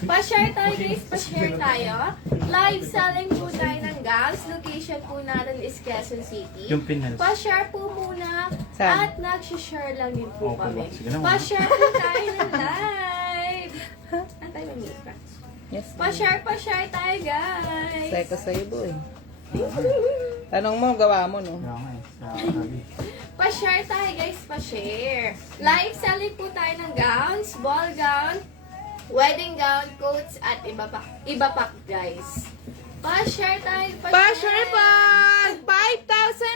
Pa-share tayo guys, pa-share tayo. Live selling po tayo ng gowns. Location po natin is Quezon City. Yung pinels. Pa-share po muna Saan? at nag-share lang din po Opo, kami. sige naman. Pa-share po tayo ng live. Ang tayo mamita. Yes. Pa-share tayo guys. Seko sa'yo, boy. Tanong mo, gawa mo, no? Kaya nga eh, sa sabi. Pa-share tayo guys, pa-share. Live selling po tayo ng gowns, ball gown, wedding gown, coats, at iba pa guys. Pa-share tayo, Pa-share pa! 5,000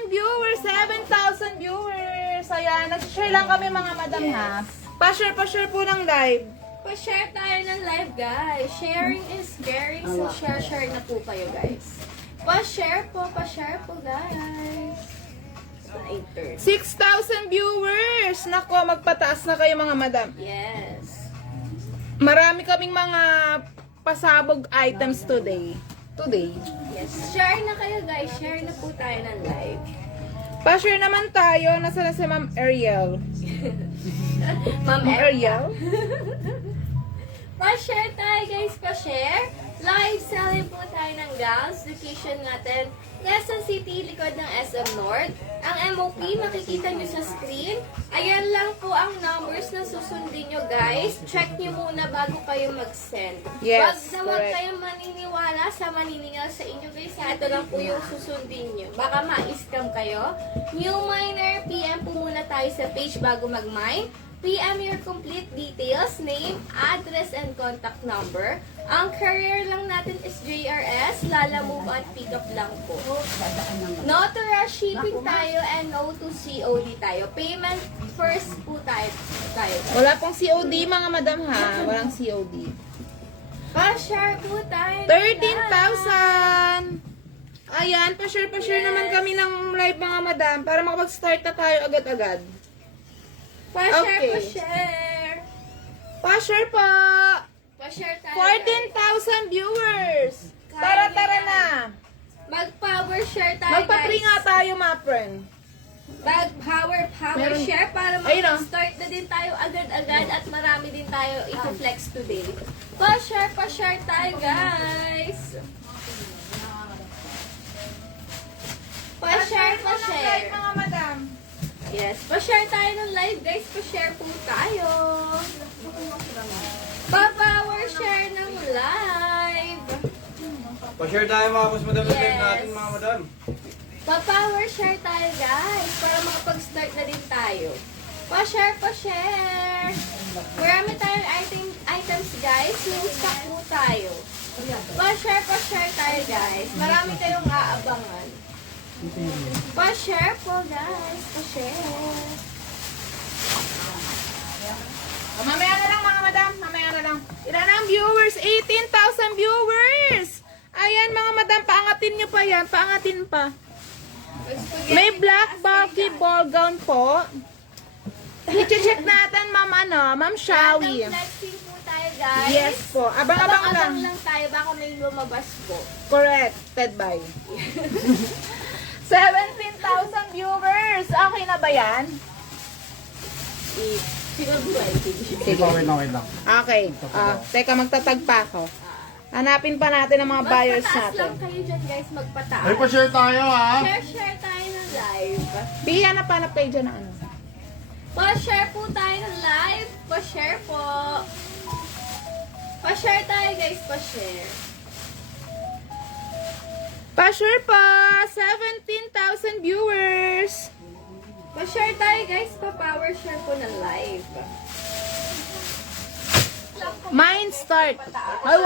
viewers, 7,000 viewers. Ayan, nag-share lang kami mga madam ha. Pa-share po ng live. Pa-share tayo ng live guys. Sharing is caring, so share na po kayo guys. Pa-share po guys. 8:30. 6,000 viewers! Nako, magpataas na kayo mga madam. Yes. Marami kaming mga pasabog items today. Yes. Share na kayo guys. Share na po tayo ng live. Pa-share naman tayo. Nasaan na si Ma'am Ariel? Ma'am Ariel? Pa-share tayo guys, pa-share. Live selling po tayo ng gowns. Location natin, Quezon City, likod ng SM North. Ang MOP, makikita nyo sa screen. Ayan lang po ang numbers na susundin nyo guys. Check nyo muna bago kayo mag-send. Yes, Wag correct. kayong maniniwala sa maniningal sa inyo guys. Ito lang po yung susundin nyo. Baka ma-scam kayo. New miner, PM po muna tayo sa page bago mag-mine. PM your complete details, name, address, and contact number. Ang courier lang natin is JRS, Lala Move at Pick Up lang po. No to rush shipping tayo and no to COD tayo. Payment first po tayo. Wala pong COD mga madam ha. Walang COD. Pa-share po tayo. 13,000! Ayan, pa-share naman kami ng live mga madam para makapag-start na tayo agad-agad. Pa-share, Okay. pa-share. Pa-share po! Pa-share tayo. 14,000 viewers! Tara na! Mag-power share tayo Magpa-free nga tayo, my friend. Mag-power Meron- share para Ayun, oh. mag-start na din tayo agad-agad at marami din tayo i-flex today. Pa-share tayo guys. Pa-share. mga madam. Yes, pa-share tayo ng live guys. Pa-share po tayo. Pa-power share ng live. Pa-share tayo mga boss madam Yes. live natin mga madam. Pa-power share tayo guys para makapag-start na din tayo. Pa-share. Marami tayong items guys. Yung stock po tayo. Pa-share tayo guys. Marami tayong aabangan. Pa-share po guys. Pa-share. Mamaya na lang mga madam. Mamaya na lang. Ilan ang viewers? 18,000 viewers! Ayan mga madam, paangatin nyo pa yan. Paangatin pa. May black bulky ball gown po. I-check natin, Ma'am Shawi. Flexing po tayo guys. Yes po. Abang-abang lang. Abang lang tayo. Baka may lumabas po. Correct. Ted by. 17,000 viewers. Okay na ba yan? Siguro 20. Sige. Wait lang. Okay. Teka, magtatag pa ako. Hanapin pa natin ang mga buyers Magpataas natin. lang kayo dyan guys. Magpataas. Ay, pa-share tayo ha. Share tayo ng live. Bigyan na pa na page na ano. Pa-share po tayo ng live. Pa-share po. Pa-share tayo guys. Pa-share. Pa-share pa! 17,000 viewers! Pa-share tayo guys. Pa-power share po ng live. Mind start! Ay,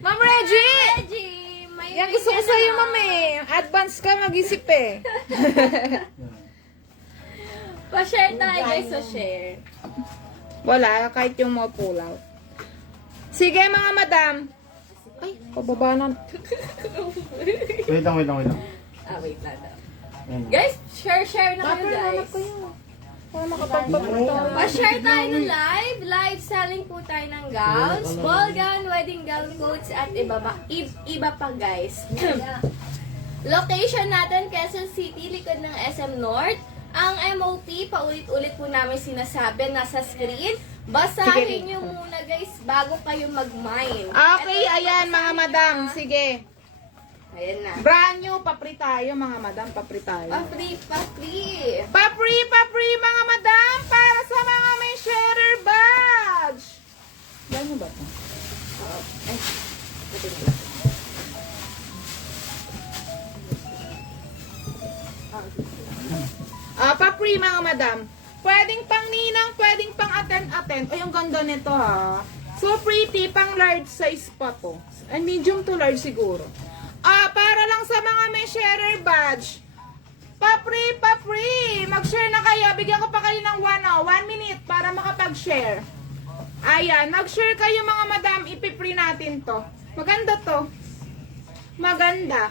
Ma'am Reggie! Reggie, may Yan gusto ko bigyan sa'yo, na. ma'am eh. Advance ka, mag-isip eh. Pa-share tayo guys. Pa-share. Wala, kahit yung mga pull out. Sige mga madam. Ay, pababa na. Wait lang. Wait lang. Ayan. Guys, share na kayo guys. Para makapagpapito. Pa-share tayo ng live. Live selling po tayo ng gowns, ball gown, wedding gown, coats, at iba pa guys. Location natin, Quezon City, likod ng SM North. Ang MOP, paulit-ulit po namin sinasabi, nasa screen. Basahin Sige. nyo muna guys bago kayo mag-mine. Okay, Ito, ayan mga basahin madam. nyo, ha? Sige. Ayan na. Brand new, papri tayo mga madam, papri tayo. Papri. Papri mga madam para sa mga may sharer badge. Gano'n ba ito? Ay, ito na lang. Papri mga madam. Pwedeng pang ninang, pwedeng pang attend. Ay, ang ganda nito ha. So pretty, pang large size pa to. And medium to large siguro. Para lang sa mga may sharer badge. Papri. Mag-share na kayo. Bigyan ko pa kayo ng 1 minute para makapag-share. Ayan, mag-share kayo mga madam. Ipi-free natin to. Maganda to. Maganda.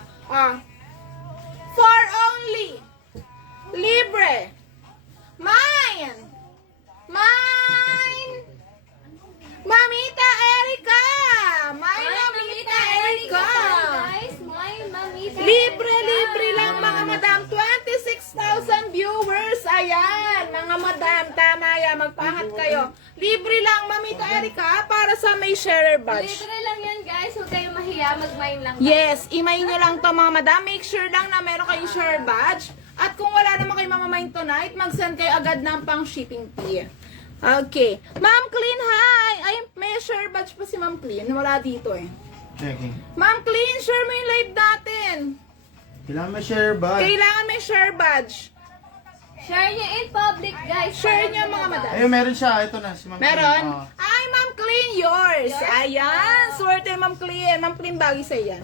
For only. Libre. Mine. Mamita Erika. Mine Mamita Erika. Guys, my Mamita Libre Erika. lang mga madam. 26,000 viewers. Ayan, mga madam. Tama yan. Magpaangat kayo. Libre lang, Mamita Erika, para sa may sharer badge. Libre lang yan guys, huwag kayong mahiya, mag-mine lang. Yes, imay nyo lang to mga madam. Make sure lang na meron kayong share badge. At kung wala naman kayo mamamain tonight, mag-send kayo agad ng pang shipping fee. Okay. Ma'am Clean, hi! Ay, may share badge pa si Ma'am Clean. Wala dito eh. Checking. Ma'am Clean, share mo yung live natin. Kailangan may share ba? Kailangan may share badge. Share nyo in public guys. Share Para nyo mga lumabas. madam. Ayun, meron siya. Ito na, si Ma'am. Meron? Clean. Ay, Ma'am Clean, yours. Yours? Ayan, swerte Ma'am Clean. Ma'am Clean, bagay sa yan.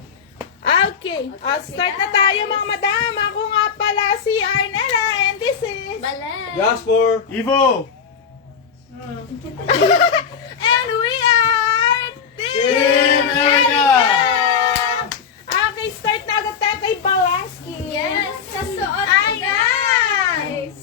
Okay, start na tayo mga madam. Ako nga pala si Arnella and this is... Balay. Jasper. Ivo. And we are Team Erika. Okay, start na agad tayo kay Balaski. Yes, sasuot ko Ayan. guys.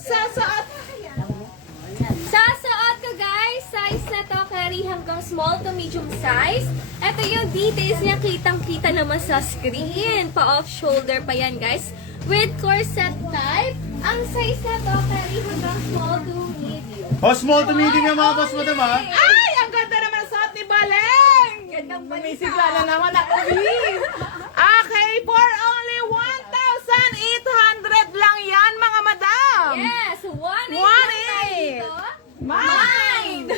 Sasuot ko guys, size na to, carry hanggang small to medium size. Ito yung details niya, kitang-kita naman sa screen. Pa-off shoulder pa yan guys. With corset type, ang size na to, carry hanggang small to medium. Small to medium yung mga boss mo diba? Ay, ang ganda naman sa ni Baleng. Gandang Bumisigla na naman ako. Okay, for only 1,800 lang yan mga madam. Yes, 1.8 1.8. dito. Mine!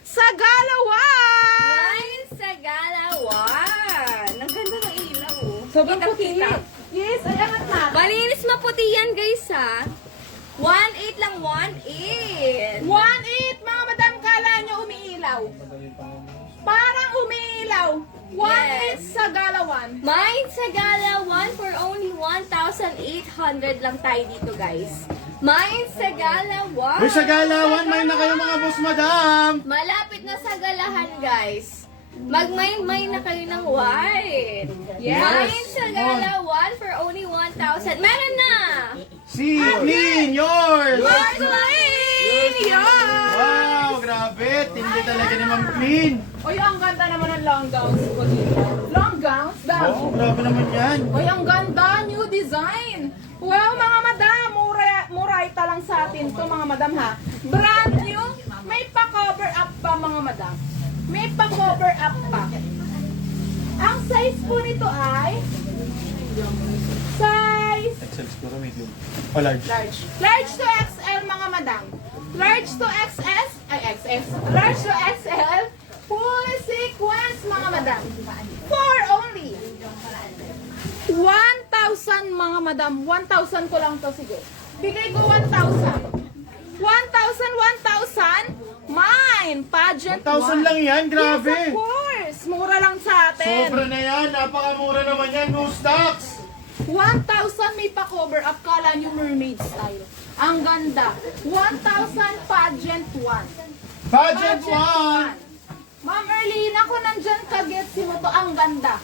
Sa Galawan! Wine sa Galawan. Ang ganda ng ilaw. Oh. Sobrang puti. Kitang-kita. Yes, ay angat na. Malinis maputi yan guys ha. 1.8 lang, 1.8. 1.8 mga madam, kala nyo umiilaw. Parang umiilaw. 1.8 Yes. sa Galawan. Mine sa Galawan for only 1,800 lang tayo dito guys. Mine sa Galawan. Uy, sa Galawan, may na kayo mga boss madam. Malapit na sa galahan guys. Mag-mine na kayo ng wine. Yes. Mine sa Galawan for only 1,000. Meron na! Si Clean, yours. Marlene! Yun! Wow, grabe. Tindi talaga ni Ma'am Clean. Uy, ang ganda naman ng long gowns ko dito. Long gowns? Oh, grabe naman yan. Uy, ang ganda! New design! Wow, mga madam! Murayta lang sa atin to mga madam ha. Brand new! May pa-cover up pa mga madam. May pa-cover up pa. Ang size po nito ay... Size... XL siguro medium. O large. Large. Large to XL mga madam. Large to XS... Ay, XS. Large to XL. Full sequence mga madam. For only 1,000 mga madam. 1,000 ko lang to, sige. Bigay ko 1,000. 1,000. Mine. Pageant 1,000 lang yan, grabe. Yes, of course. Mura lang sa atin. Sobra na yan. Napakamura naman yan. No stocks. 1,000 may pa-cover up. Kala nyo mermaid style. Ang ganda. 1,000 pageant 1. Budget 1. Ma'am Erlene, ako nandyan ka-gets mo to. Ang ganda.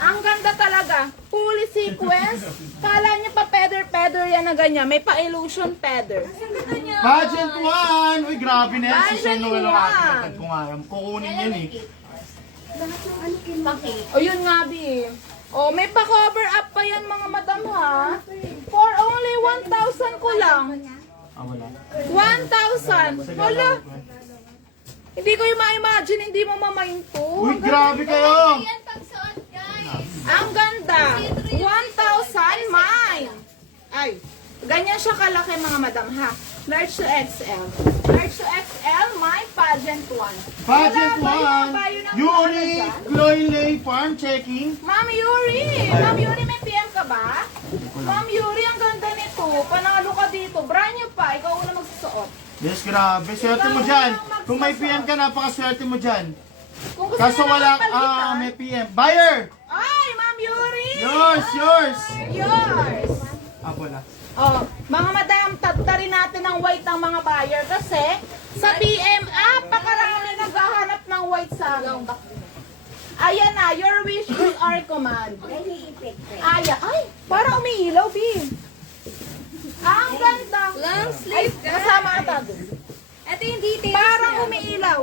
Ang ganda talaga. Fully sequence. Kala nyo pa feather yan na ganyan. May pa-illusion feather. Budget 1. Uy, grabe na yan. Si Budget Seno wala one. ko nga. Kukunin yan eh. O yun nga, Bi. O, may pa-cover up pa yan mga madam ha. For only 1,000 ko lang. Ah, wala. 1,000. Hala. Hindi ko yung ma-imagine, hindi mo mamain to. Uy, grabe kayo! Ayan, pagsuot, guys. Ang ganda. 1,000 mine. Ay, ganyan siya kalaki mga madam ha. Large to XL. Large to XL, my pageant 1. Pageant Wala ba yung 1. bayo ng Yuri, ano dyan? Chloe Lay Farm checking. Ma'am Yuri! Ma'am Yuri, may PM ka ba? Ma'am Yuri, ang ganda nito. Panalo ka dito. Brand new pa. Ikaw una magsusuot. Yes, grabe. Swerte mo dyan. Kung may PM ka, napakaswerte mo dyan. Kung gusto Kaso niyo wala, naman palitan- may PM. Buyer! Ay, Ma'am Yuri! Yours, yours! Yours! Ah, wala. Oh, mga madam, tatarin natin ng white ng mga buyer kasi sa PM, pakarami naghahanap ng white sa akin. Ayan na, your wish is our command. Ayan, ay, para umiilaw, B. Ang ganda. Long Ay, sleeve, guys. kasama ata doon. Ito yung details Parang niya. umiilaw.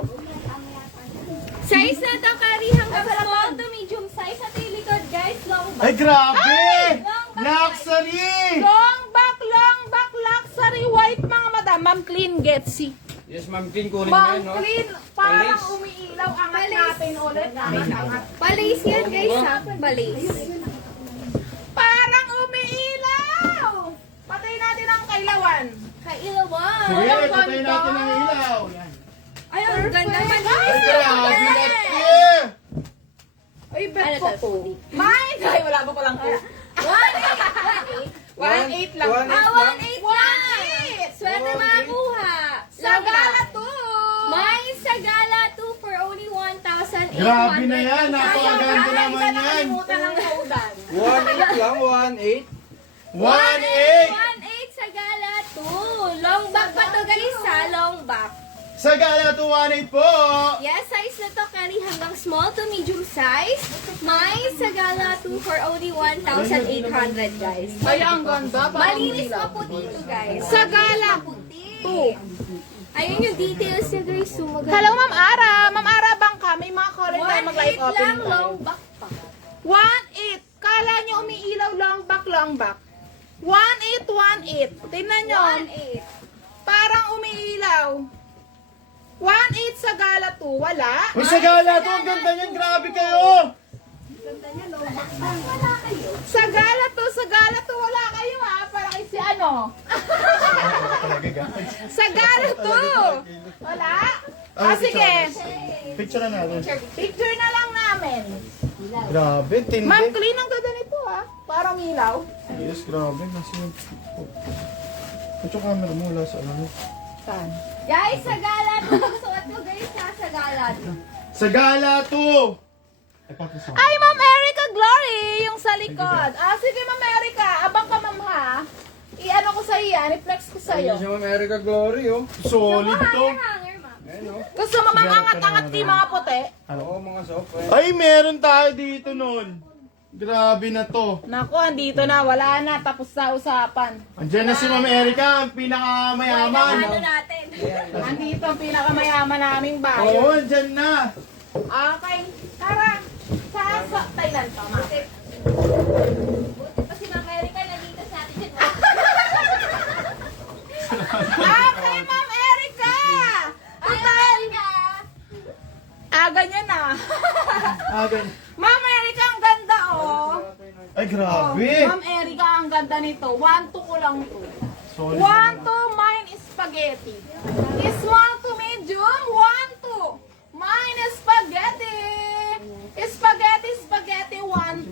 Size na to, carry hanggang small to medium size. Ito yung likod, guys. Long Ay, grabe! Long back. Luxury! Long back, luxury white, mga madam. Ma'am Clean Getsy. Yes, ma'am, clean kunin Ma'am yan, no? Clean, parang Palis. umiilaw. Angat Palis. natin ulit. Angat. Balays yan, guys, ha? Balays. Parang umiilaw! Patay natin ang kailawan. Kailawan. Sige, Ang patayin ganda. natin ang ilaw. Yan. Ay, ang ganda. Perfect. Ay, Malinis. grabe, Perfect. Luxury! Ay, bet Ano ko to? po. Mine! Ay, wala pa palang po. 1.8 lang. 1.8 Ah, lang. 1.8 lang. Swerte makakuha. Sa gala to! May Sagala 2 for only 1,800. Grabe na yan, napakaganda Ay, naman yan. nakalimutan ng kaudan. 1.8 lang, 1.8. 1.8! 1.8 Sagala 2. Long back pa to, guys, ha? Long back. Sa gala to 1.8 po! Yes, size na to, carry hanggang small to medium size. May Sagala 2 for only 1,800, guys. Ay, ang ganda. Parang Malinis umiilaw. pa po dito, guys. Sa gala. Puti. Ayun yung details niya, guys. So, maganda. Hello, Ma'am Ara. Ma'am Ara, bangka. May mga color tayo 1.8 mag-light open lang, tayo. long back pa. 1.8. Kala nyo umiilaw, long back. 1.8. Tingnan nyo. 1.8. Parang umiilaw. 1.8 sa gala to. Wala. Uy, sa gala to, ang ganda niyan, grabe kayo! Wala kayo. Sa gala to. Wala kayo ha. Para kay si ano. Sa gala to. Wala. Ah, sige. Picture na natin. Picture na lang namin. Grabe, tindi. Ma'am, clean ang ganda nito ha. Parang umilaw. Yes, grabe. Nasa yung... Ito yung camera mo, wala sa ano. Saan? Guys, sa gala to. Suot mo, guys, ha? Sa gala to. Sa gala to! Ay, Ma'am Erica Glory, yung sa likod. Ah, sige, Ma'am Erica. Abang ka, Ma'am, ha? I-ano ko sa'yo yan. I-flex ko Ayun sa'yo. siya, ma'am, Erica Glory, oh. Solid to. Hanger, ma'am. Ayun, oh. Gusto mo mangangat-angat di mga puti? Oo, mga soft, eh. Ay, meron tayo dito nun. Grabe na to. Naku, andito na. Wala na. Tapos sa usapan. Andiyan na si Ma'am Erica, ang pinakamayaman. Ano natin? Andito ang pinakamayaman naming bayo. Oo, andyan na. Okay. Tara. Sa Thailand ka, ma. Buti pa si Ma'am Erica nandito sa atin. Okay, Ma'am Erica! Total! Ganyan na. Ganyan. Ma'am Erica, ang ganda, oh. Ay, grabe. Ma'am Erica, ang ganda nito. 1-2 ko lang to. Solid 1-2, mine is spaghetti. Small to medium, 1-2. Mine is spaghetti. Spaghetti, 1-2.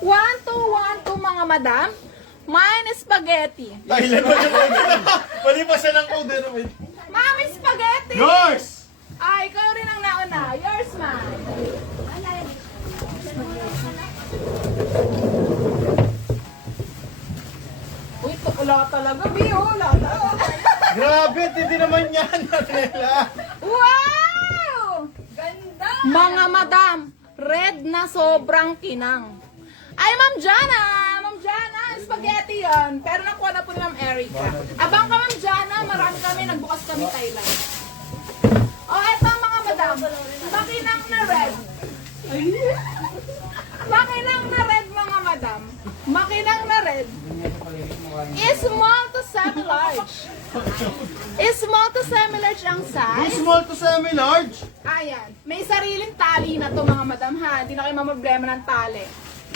1-2, mga madam. Mine is spaghetti. Thailand mo yung order. Mali pa siya ng order. Wait. Mami, spaghetti. Yours! Ay, ikaw rin ang nauna. Yours, ma. Uy, wala talaga, Bi. Wala talaga. Grabe, hindi naman yan. Nela. Wow! Ganda! Mga madam, red na sobrang kinang. Ay, Ma'am Jana! Ma'am Jana, spaghetti yan. Pero nakuha na po ni Ma'am Erica. Abang ka, Ma'am Jana. Marami kami, nagbukas kami Thailand. Oh, eto mga madam. Makinang na red. Makinang na red, mga madam. Makinang na red. Small to satellite. semi-large. Small to semi-large ang Yung size. small to semi-large. Ayan. May sariling tali na to mga madam ha. Hindi na kayo problema ng tali.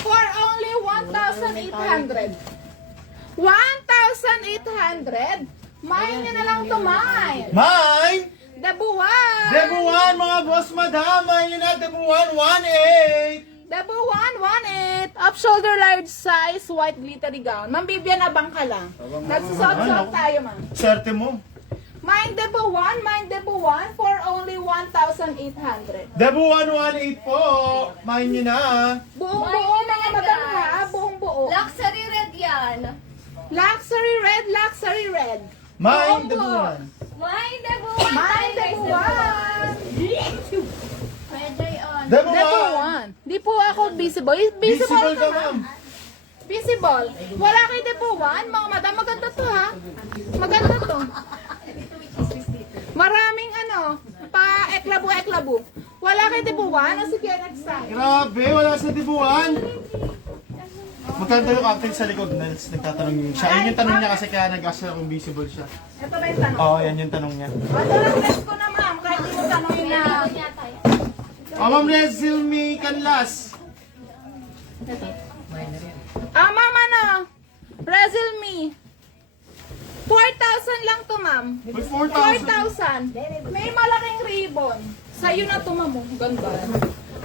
For only 1,800. 1,800. Mine nyo na lang to, mine. Mine! Dabuan. Debuan, mga boss madam. Mine yun na, Debuan, 1.8. Dabuan, 1.8. Up shoulder large size, white glittery gown. Ma'am Bibian, abang ka lang. Nagsusot-sot tayo, ma'am. Swerte mo. Mine Dabuan for only 1,800. Debuan, 1.8 po. Mine yun na. Buong buo mga madam ha, buong buo. Luxury red yan. Luxury red. Mine, Buong buo. Debuan. Mine Dabuan. Mine Dabuan. Pwede on. Debuan. Dabuan. Di po ako visible. Visible ka, ka, ma'am. Visible. Wala kay Dabuan. Mga madam, maganda to ha. Maganda to. Maraming pa-eklabu. Wala kay Dabuan. Sige, next time. Grabe, wala sa Debuan. Magkano yung acting sa likod, Nels? Nagtatanong siya. Ayun yung tanong niya kasi kaya nag-ask siya kung visible siya. Ito ba yung tanong? Oo, yan yung tanong niya. Ito lang test ko na ma'am. Kahit di mo tanongin na. Ma'am Rezil Mi Canlas. Ma'am ano? Brazil me. 4,000 lang to ma'am. May 4,000. 4,000. May malaking ribbon. Sa'yo na to ma'am. Oh. Ganda.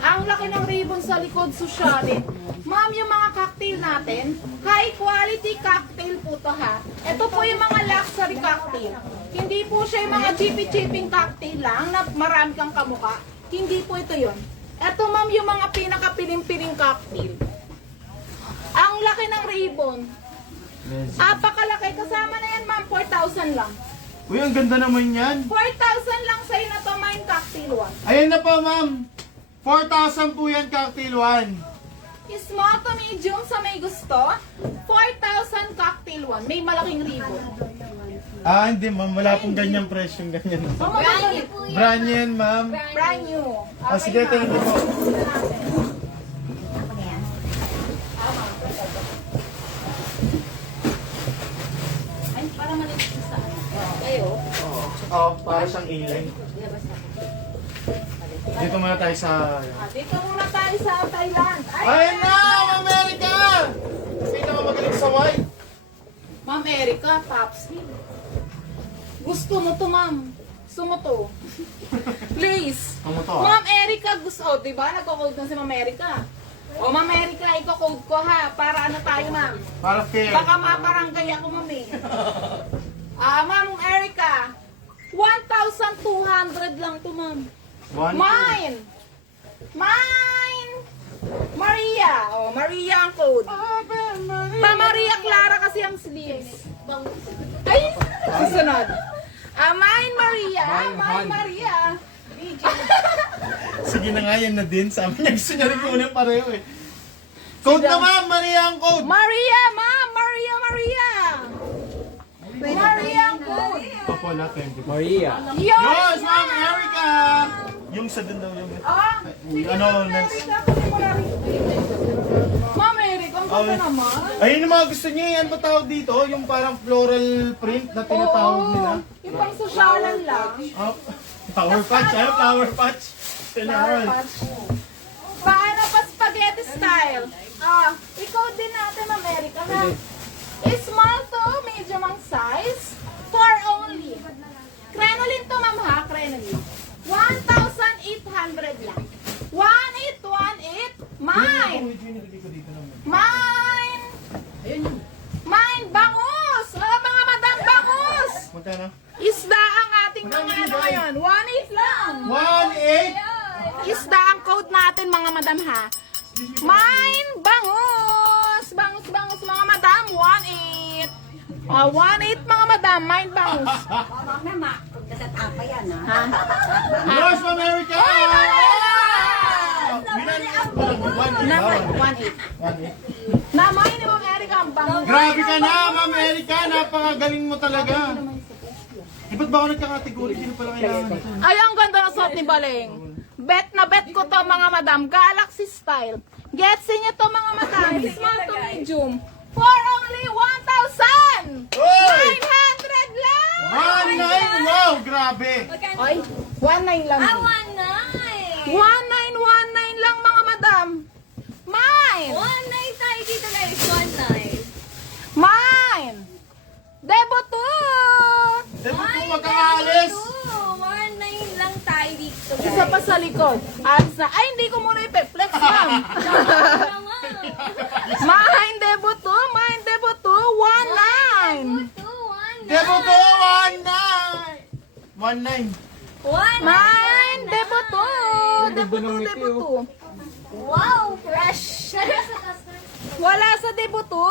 Ang laki ng ribbon sa likod, susyari. Ma'am, yung mga cocktail natin, high quality cocktail po to ha. Ito po yung mga luxury cocktail. Hindi po siya yung mga cheapy-cheaping cocktail lang na marami kang kamukha. Hindi po ito yon. Ito ma'am, yung mga pinakapiling-piling cocktail. Ang laki ng ribbon. Apakalaki. Kasama na yan ma'am, 4,000 lang. Uy, ang ganda naman yan. 4,000 lang sa'yo na to, mine cocktail one. Ayan na po, ma'am. 4,000 po yan, cocktail 1. Small to medium sa may gusto. 4,000 cocktail one. May malaking ribbon. Ah, hindi, ma'am. Wala pong ganyang presyong ganyan. Brand new po yan. Brand yan, ma'am. Brand new. Ah, sige, tingin niyo po. Ay, para maliit sa ano. Oo, para siyang alien. Dito muna tayo sa... Dito muna tayo sa Thailand. Ayan na, Ma'am America! Pinakamagaling sa white. Ma'am Erica, Pops. Gusto mo to, ma'am. Gusto mo to. Please. Ano to, ah? Ma'am Erica, gusto. Oh, diba? Nagko-code na si Ma'am Erica. O, Ma'am Erica, iko-code ko ha. Para ano tayo, ma'am. Para fair. Baka maparangay ako, ma'am eh. Ma'am Erica, 1,200 lang to, ma'am. Mine! Mine! Maria! Oh, Maria ang code. Pa Maria Clara kasi ang sleeves. Ay! Susunod. Mine Maria! Mine Maria! Sige na nga, yan na din. Sabi niya, gusto niya rin kunin pareho eh. Code na, ma'am! Maria ang code! Maria, ma'am! Maria, Maria! Maria ang code. Opo na, thank you. Maria. Yes, Ma'am Erica! Yung sa dun daw yung... Ano, next? Ma'am Eric, ang ganda naman. Ayun yung mga gusto niya, yan ba tawag dito? Yung parang floral print na tinatawag nila. Yung pang sosyalan lang. Oh, flower patch, ano? Flower patch. Flower patch. Paano pa spaghetti style? Ikaw din natin, Ma'am Erica, ha? Small to, medium ang size. For only. Crinoline to, ma'am, ha? Crinoline. 1,800 lang. 1,818. Mine! Mine! Mine! Bangus! Oh, mga madam, bangus! Magkano? Isda ang ating mga ano ngayon. 1,800 lang. 1.8! Isda ang code natin, mga madam, ha? Mine! Bangus! Bangus, bangus, mga madam. 1,800. 1,800, mga madam. Mine, bangus. Yes, Ma'am Erica! Naman, 1,800. 1.8. Naman ni Ma'am Erica ang bangus. Grabe ka na, Ma'am Erica! Napakagaling mo talaga. Eh, ba't ba ako nagkakategory? Sino pala kailangan nito? Ay, ang ganda ng suot ni Baleng. Bet na bet ko to, mga madam. Galaxy style. Getsin nyo to, mga madam. Small to medium. For only 1,900 Oy! lang! 1,900! Wow, grabe! Magkano? Oy, 19 lang. Ah, 19. 1919 lang mga madam. Mine! 19 tayo dito guys. 19. Mine! Debo to! Dito po magkakaalis! 19 lang tayo dito guys. Isa pa sa likod. Ay, hindi ko muna i-flex, ma'am. Mine, debo to. Mine, debo to. 19. Debo to, 1,900! 1,900! Mine, debo to. Debo to, debo to. Wow, fresh. Wala sa debo to.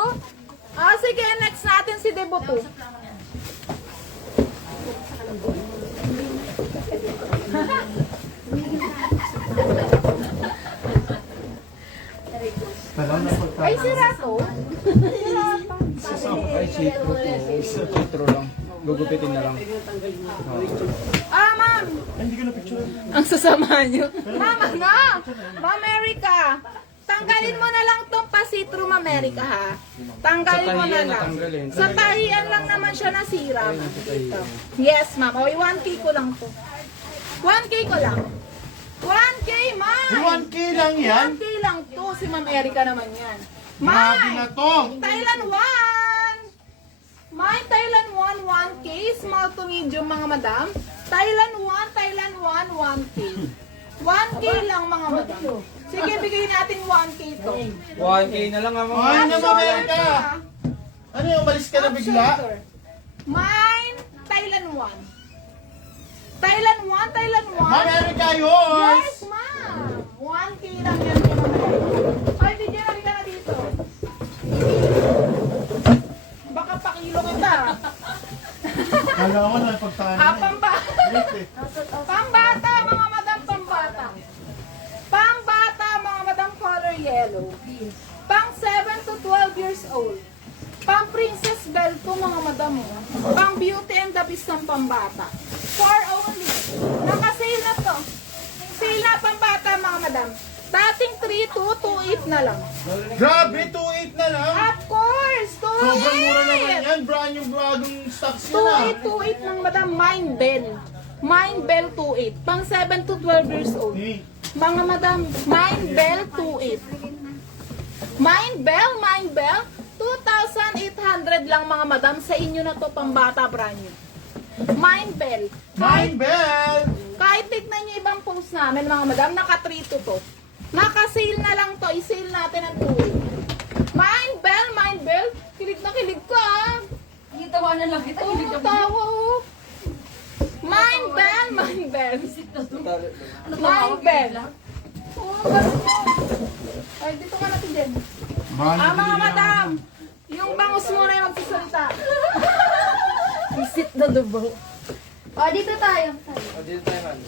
Ah, sige, next natin si debo to. Tala na pagka... Ay, sira to. Ay, citro lang. Gugupitin na lang. Ah, ma'am. Ay, hindi ko na picture. Ang sasama nyo. Mama na! Ma'am Erica, tanggalin mo na lang tong pasitro, Ma'am Erica, ha? Tanggalin mo na tahiyan lang. natanggalin. Sa tahian lang naman siya nasira. Dito. Yes, ma'am. O, 1K ko lang to. 1K ko lang. 1K, ma'am! 1K lang yan? 1K lang to. Si Ma'am Erica naman yan. Grabe Ma'am! na to! Thailand 1! My Thailand 1, 1K. Small to medium, mga madam. Thailand 1, Thailand 1, 1K. 1K lang, mga madam. Sige, bigay natin 1K to. 1K na lang mga Ay, Half naman shoulder meron ka! to, ha? Ano yung umalis ka na Half bigla? shoulder. Mine, Thailand 1. Thailand 1, Thailand 1. Ma'am Erica, yours! Yes, ma'am. 1K lang yan, mga madam. Ay, bigyan na ka na dito. Baka pakilo kita. Kala ko na pagtahan Ah, na pambata. eh. Pambata, mga madam, pambata. Pambata, mga madam, color yellow. Pang 7 to 12 years old. Pang princess belt to, mga madam. Pang beauty and the beast ng pambata. For only. Naka-sale na to. Sale na pambata, mga madam. Dating 3,228 na lang. Grabe, 2.8 na lang! Of course, 2,8. Sobrang mura naman yan. Brand yung bagong stocks yan ah. 2,828 ng madam, Mind Bell. Mind Bell 2,8. Pang 7 to 12 years old. Hey, Mga madam, Mind Bell 2,8. Mind Bell, 2,800 lang mga madam. Sa inyo na to, pambata brand new. Mind Bell. Mine Bell! Kahit tignan nyo ibang post namin mga madam, naka-3 to. Naka-sale na lang to, i-sale natin ang 2,8. Mind Bell. Kilig na kilig ka ah. Tawa na lang kita. Oo, tawa oh. Mind Bell. Ano Mind Bell. Oo, ganito. Ay, dito ka natin din. Ah, mga madam, yung bangus muna yung magsasalita. Visit na dubong. O, dito tayo. O, dito tayo man.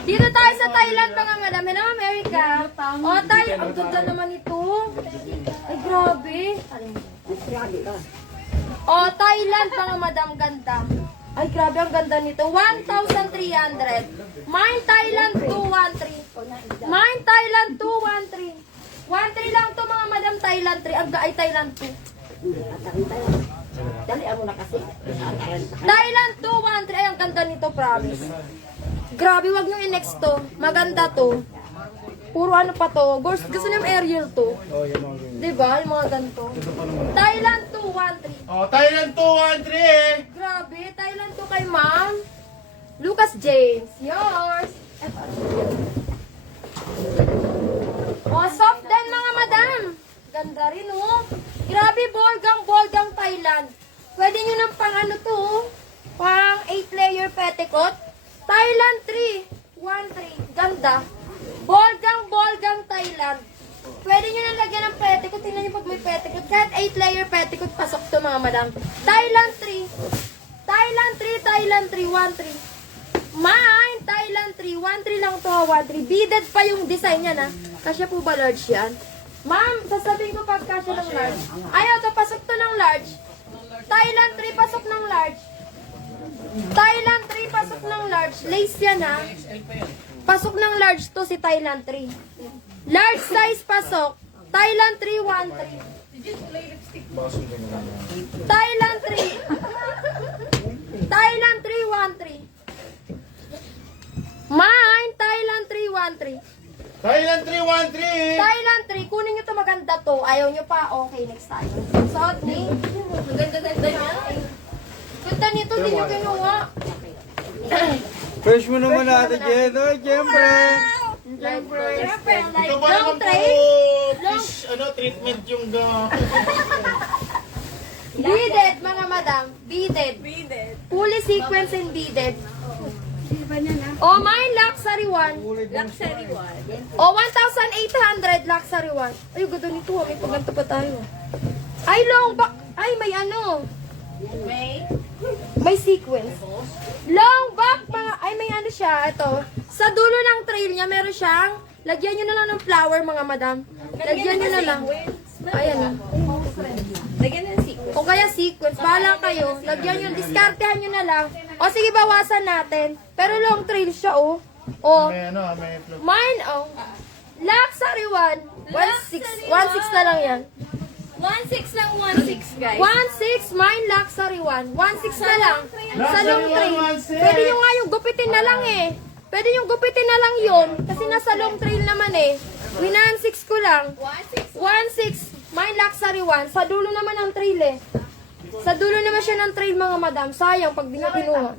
Dito tayo sa Thailand, mga madam. Hello, America. O, tayo. Ang ganda naman ito. Ay, grabe. O, Thailand, mga madam. Ganda. Ay, grabe. Ang ganda nito. 1,300. Mine Thailand 213. Mine Thailand 213. 1,3 lang to, mga madam. Thailand 3. Ay, Thailand 2. Thailand 213. Ay, ang ganda nito, promise. Grabe, wag nyo i-next to. Maganda to. Puro ano pa to. Gusto niyo yung aerial to. Oh, yung mga ganyan. Diba? Yung mga ganito. Thailand 213. Oh, Thailand 213 eh! Grabe, Thailand to kay ma'am. Lucas James. Yours. Oh, soft din mga madam. Ganda rin oh. Grabe, bolgang Thailand. Pwede nyo ng pang ano to oh. Pang 8-layer petticoat. Thailand 3. 1-3. Ganda. Bolgang Thailand. Pwede nyo na lagyan ng petticoat. Tingnan nyo pag may petticoat. Kahit 8-layer petticoat, pasok to mga madam. Thailand 3. Thailand 3. 1-3. Mine, Thailand 3. 1-3 lang to. 1-3. Beaded pa yung design niya na. Kasya po ba large yan? Ma'am, sasabihin ko pag kasya ng large. Ayaw to, pasok to ng large. Thailand 3, pasok ng large. Thailand 3, pasok ng large. Lace yan ha. Pasok ng large to si Thailand 3. Large size pasok. Thailand 313. Thailand 3. Thailand 313. Mine, Thailand 313. Thailand 313! Thailand 3, kunin nyo to, maganda to. Ayaw nyo pa, okay, next tayo. Suot ni. Ang ganda-ganda niya. Ganda nito, hindi nyo kinuha. Fresh mo naman natin, Jen. Oy, siyempre. Siyempre, Ito ba long naman tray? po, fish, treatment yung Beaded, mga madam. Beaded. Fully sequence and beaded. Oh, mine, luxury one. Luxury one. Oh, 1,800 luxury one. Ay, ganda nito. May paganto pa tayo. Ay, long back. Ay, may ano. May sequence. Long back, mga, ay, may ano siya. Ito. Sa dulo ng trail niya, meron siyang, lagyan nyo na lang ng flower, mga madam. Lagyan nyo na lang. Ayan na. Lagyan ng sequence. O kaya sequence, bahala kayo. Lagyan nyo, diskartehan nyo na lang. O sige, bawasan natin. Pero long trail siya, oh. O, may flow. mine, oh. Luxury one. 1,600. 1,600 na lang yan. 1.6 lang, 1.6 guys. 1,600, mine luxury one. 1,600 na lang. Sa long trail. Luxury one, 1,600. Pwede nyo nga yung gupitin na lang eh. Pwede yung gupitin na lang yun. Kasi nasa long trail naman eh. 1,600 ko lang. 1.6. 1,600, mine luxury one. Sa dulo naman ng trail eh. Sa dulo naman siya ng trail, mga madam. Sayang pag di nyo kinuha.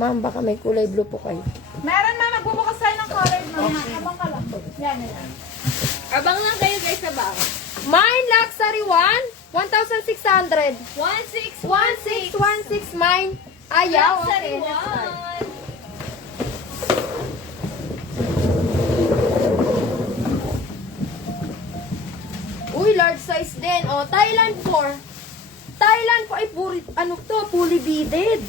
Ma'am, baka may kulay blue po kayo. Meron na, nagbubukas tayo ng color mamaya. Abang ka lang. Yan, yan. Abang lang kayo guys, abang. Mine luxury one, 1,600. 1.6. 1,616 mine. Ayaw, Luxury okay. one. Uy, large size din. O, Thailand 4. Thailand 4. Ay, ano to? Fully beaded.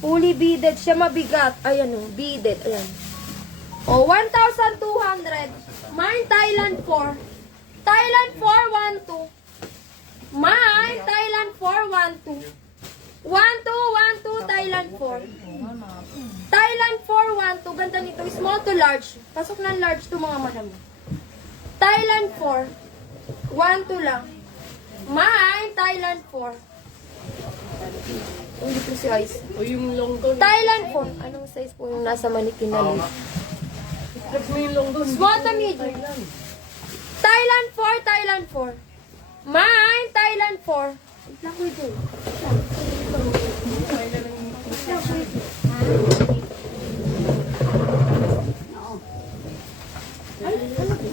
Fully beaded. Siya mabigat. Ayan o, beaded. Ayan. O, 1,200. Mine, Thailand 4. Thailand 412. Mine, Thailand 412. 1212, Thailand 4. Thailand 412. Ganda nito. Small to large. Pasok ng large to, mga madam. Thailand 4. 1-2 lang. Mine, Thailand 4. Hindi po si Ice. O yung longgo. Thailand 4. Anong size po yung nasa manikin na list? Flex mo yung longgo. Small to medium. Thailand 4, Thailand 4. Mine, Thailand 4. Wait lang, wait lang.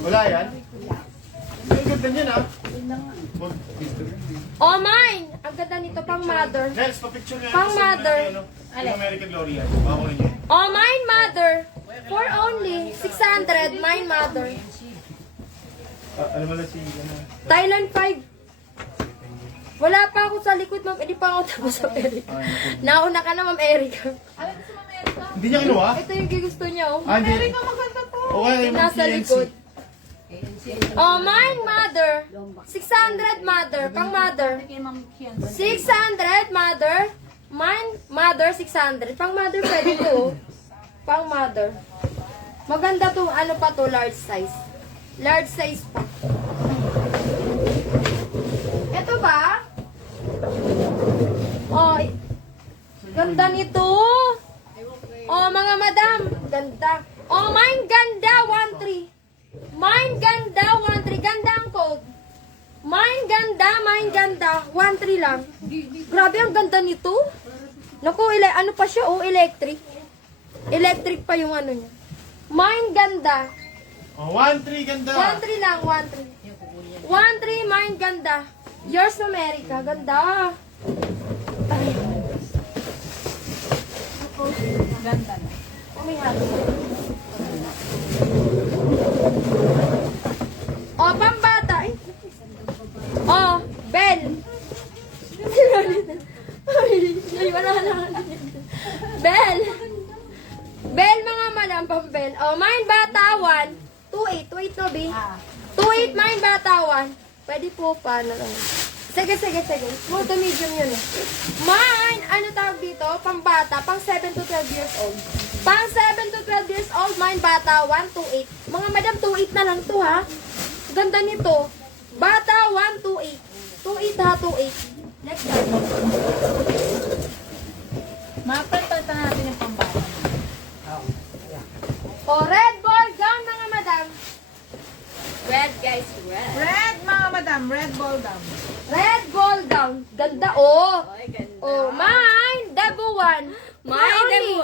Wala yan? Ang ganda niyan Oh, mine! Ang ganda nito, pang mother. Next, pa-picture nga. Pang mother. Yung American Glory yan. Bakunin niyo. Oh, mine mother. For only 600, mine mother. Ano ba si... Thailand 5. Wala pa ako sa likod, ma'am. Hindi pa ako tapos sa Erica. Nauna ka na, ma'am Erica. Hindi niya kinuha? Ito yung gusto niya, oh. Ah, hindi. Maganda to. Okay, yung Nasa PNC. likod. Oh, mine mother. 600 mother. Pang mother. 600 mother. Mine mother 600. Pang mother pwede to. Pang mother. Maganda to. Ano pa to? Large size. Large size pa. Ito ba? Oh, ganda nito. Oh, mga madam. Ganda. Oh, mine ganda. 1-3. Mine ganda. 1-3. Ganda ang code. Mine ganda. 1-3 lang. Grabe, ang ganda nito. Naku, ano pa siya? Oh, electric. Electric pa yung ano niya. Mine ganda. Oh, 1-3 ganda. 1-3 lang, 1-3. 1-3, mine ganda. Yours, America. Ganda. Ay. Ganda na. Oh, may halo. Oh, pambata. Oh, bell. Ay, wala na. Bell. Bell, mga madam, pambell. Oh, mine bata 1. 2-8. 2-8 no, B? 2-8, mine bata 1. Pwede po pa, ano lang. Sige. Small to medium yun eh. Mine, ano tawag dito? Pambata, pang 7 to 12 years old. Pang 7 to 12 years old, mine bata 1 to 8. Mga madam, 2-8 na lang to ha. Ganda nito. Bata 128. 28 ha, 28. Next time. Mapalitan natin yung pambata. O, red ball gown, mga madam. Red, guys, red. Red, mga madam. Red ball gown. Red ball gown. Ganda, oh. Ay, ganda. Oh, mine, Debu 1. Mine, Debu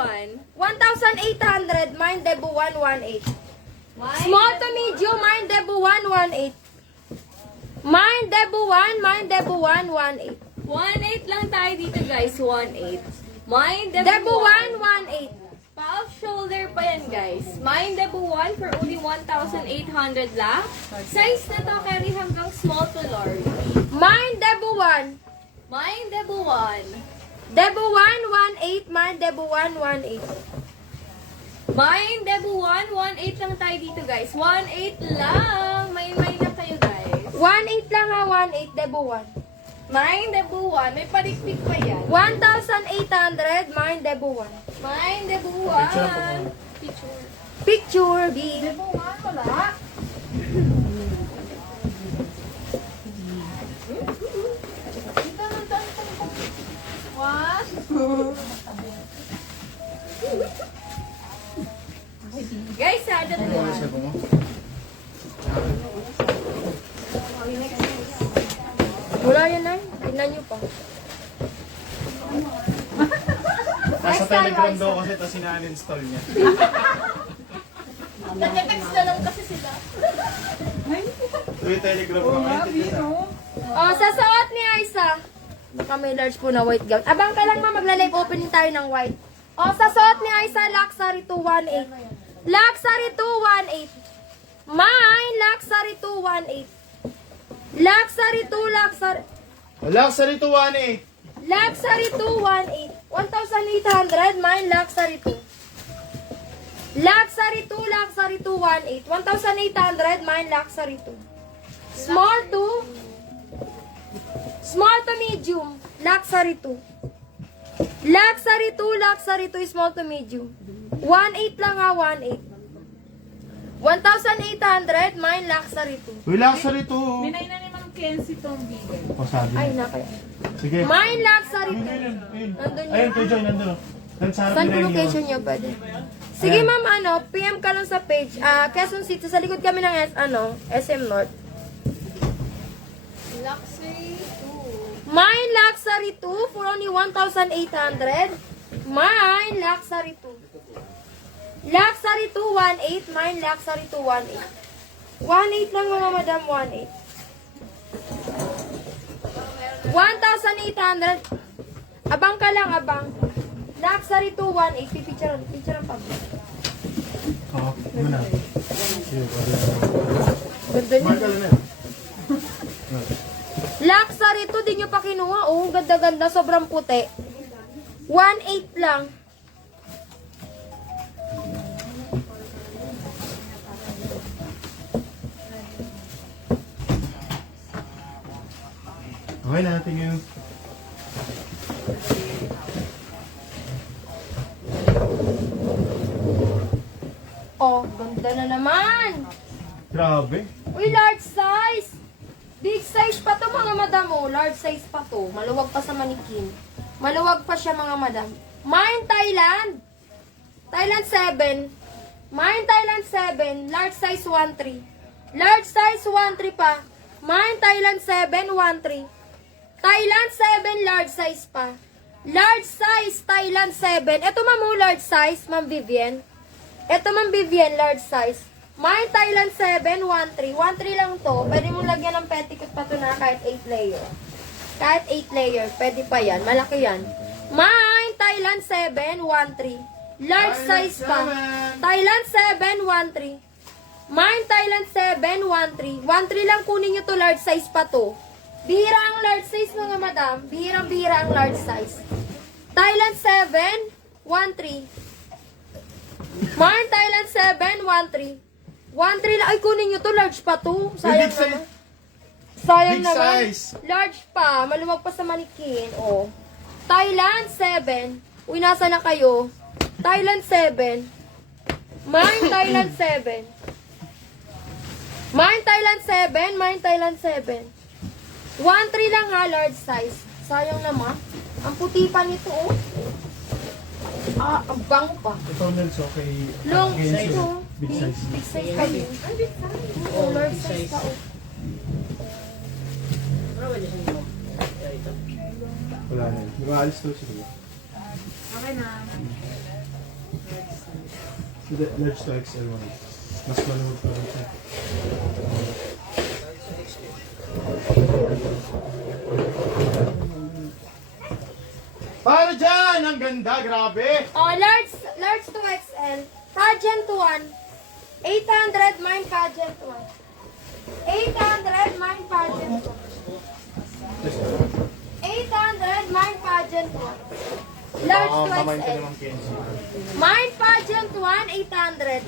1,800, mine, Debu 118. Small to medium, mine, Debu 118. Mine, Debu 1, mine, Debu 118. 1.8 lang tayo dito, guys. 1.8. Mine, Debu 118. Puff shoulder pa yan, guys. Mine, Debu 1 for only 1,800 lang. Size na to, carry hanggang small to large. Mine, Debu 1. Mine, Debu 1. Debu 118, mine, Debu 118. Mine, Debu 1. 1.8 lang tayo dito, guys. 1.8 lang. May na kayo, guys. 1.8 lang ha, 1.8, Debu 1. Mine, Debu 1. May parikpik pa yan. 1,800, mine, Debu 1. Mine, Debu 1. Picture. Picture, B. Wala. What? Guys, ha, Debu 1. Sabi mo? Wala yan na. Tingnan nyo pa. Nasa Telegram daw kasi ito sina-uninstall niya. Nag-text na lang kasi sila. Uy, Telegram ko ngayon. Oh, sa suot ni Aiza. Baka may large po na white gown. Abang ka lang ma, magla-live opening tayo ng white. Oh, sa suot ni Aiza, Luxury 218. Luxury 218. Mine, Luxury 218. Luxury 2, Luxury. Luxury to 1.8. Luxury 218. 1,800, mine, Luxury 2. Luxury 2, Luxury 218. 1,800, mine, Luxury 2. Small to medium, Luxury 2. Luxury 2, Luxury 2, small to medium. 1.8 lang ha, 1.8. 1,800, mine, Luxury 2. Uy, Luxury to. Minay na ni Ma'am Kenzie tong bigay. O, sabi Ay, niya. nakaya. Sige. Mine, Luxury 2. Ayun. Nandun yun. Ayun, kay Joy, nandun. Nandun sa harap Saan nila po yung location niyo ba din? Sige Ayan. ma'am, PM ka lang sa page. Quezon City, sa likod kami ng SM North. Luxury 2. Mine Luxury 2 for only 1,800. Mine Luxury 2. Luxury 218, mine Luxury 218. 1.8 lang mga madam, 1.8. 1,800. Abang ka lang, abang. Luxury 218, picture pa. Oo, muna. Sige, Ganda niya. Mark, alam na. Luxury 2, di nyo pa kinuha. Oh, ganda-ganda, sobrang puti. 1.8 lang. Okay na, natin yung... Oh, ganda na naman. Grabe. Uy, large size. Big size pa to mga madam. Oh, large size pa to. Maluwag pa sa manikin. Maluwag pa siya mga madam. Mine Thailand. Thailand 7. Mine Thailand 7. Large size 1.3. Large size 1.3 pa. Mine Thailand 7, 1.3. Thailand 7, large size pa. Large size, Thailand 7. Ito ma'am, oh, large size, ma'am Vivian. Ito ma'am Vivian, large size. Mine Thailand 7, 1.3. 1.3 lang to. Pwede mong lagyan ng petticoat pa to na kahit 8 layer. Kahit 8 layer, pwede pa yan. Malaki yan. Mine Thailand 7, 1.3. Large size pa. Thailand 7, 1.3. Mine Thailand 7, 1.3. 1.3 lang kunin nyo to, large size pa to. Bihira ang large size mga madam. Bihirang-bihira ang large size. Thailand 7, 1.3. Mine Thailand 7, 1.3. 1.3 lang. Ay, kunin nyo to, large pa to. Sayang Big size. naman. Sayang Big naman. size. Large pa. Maluwag pa sa manikin. Oh. Thailand 7. Uy, nasa na kayo? Thailand 7. Mine Thailand 7. Mine Thailand 7, mine Thailand 7. 1-3 lang ha, large size. Sayang naman. Ang puti pa nito, oh. Ah, ang bango pa. Ito Nels, okay. Long Against ito. you. Big size. Big size pa din. Oh, large size pa, oh. Wala na yun. Mag-aalis daw siguro. Okay na. Hindi, large to XL mo. Mas maluwag pa rin siya. Para dyan! Ang ganda, grabe! Oh, large to XL. Pageant 1. 800 mine pageant 1. 800 mine pageant 1. 800 mine pageant 1. Large to XL. Mine pageant 1, 800.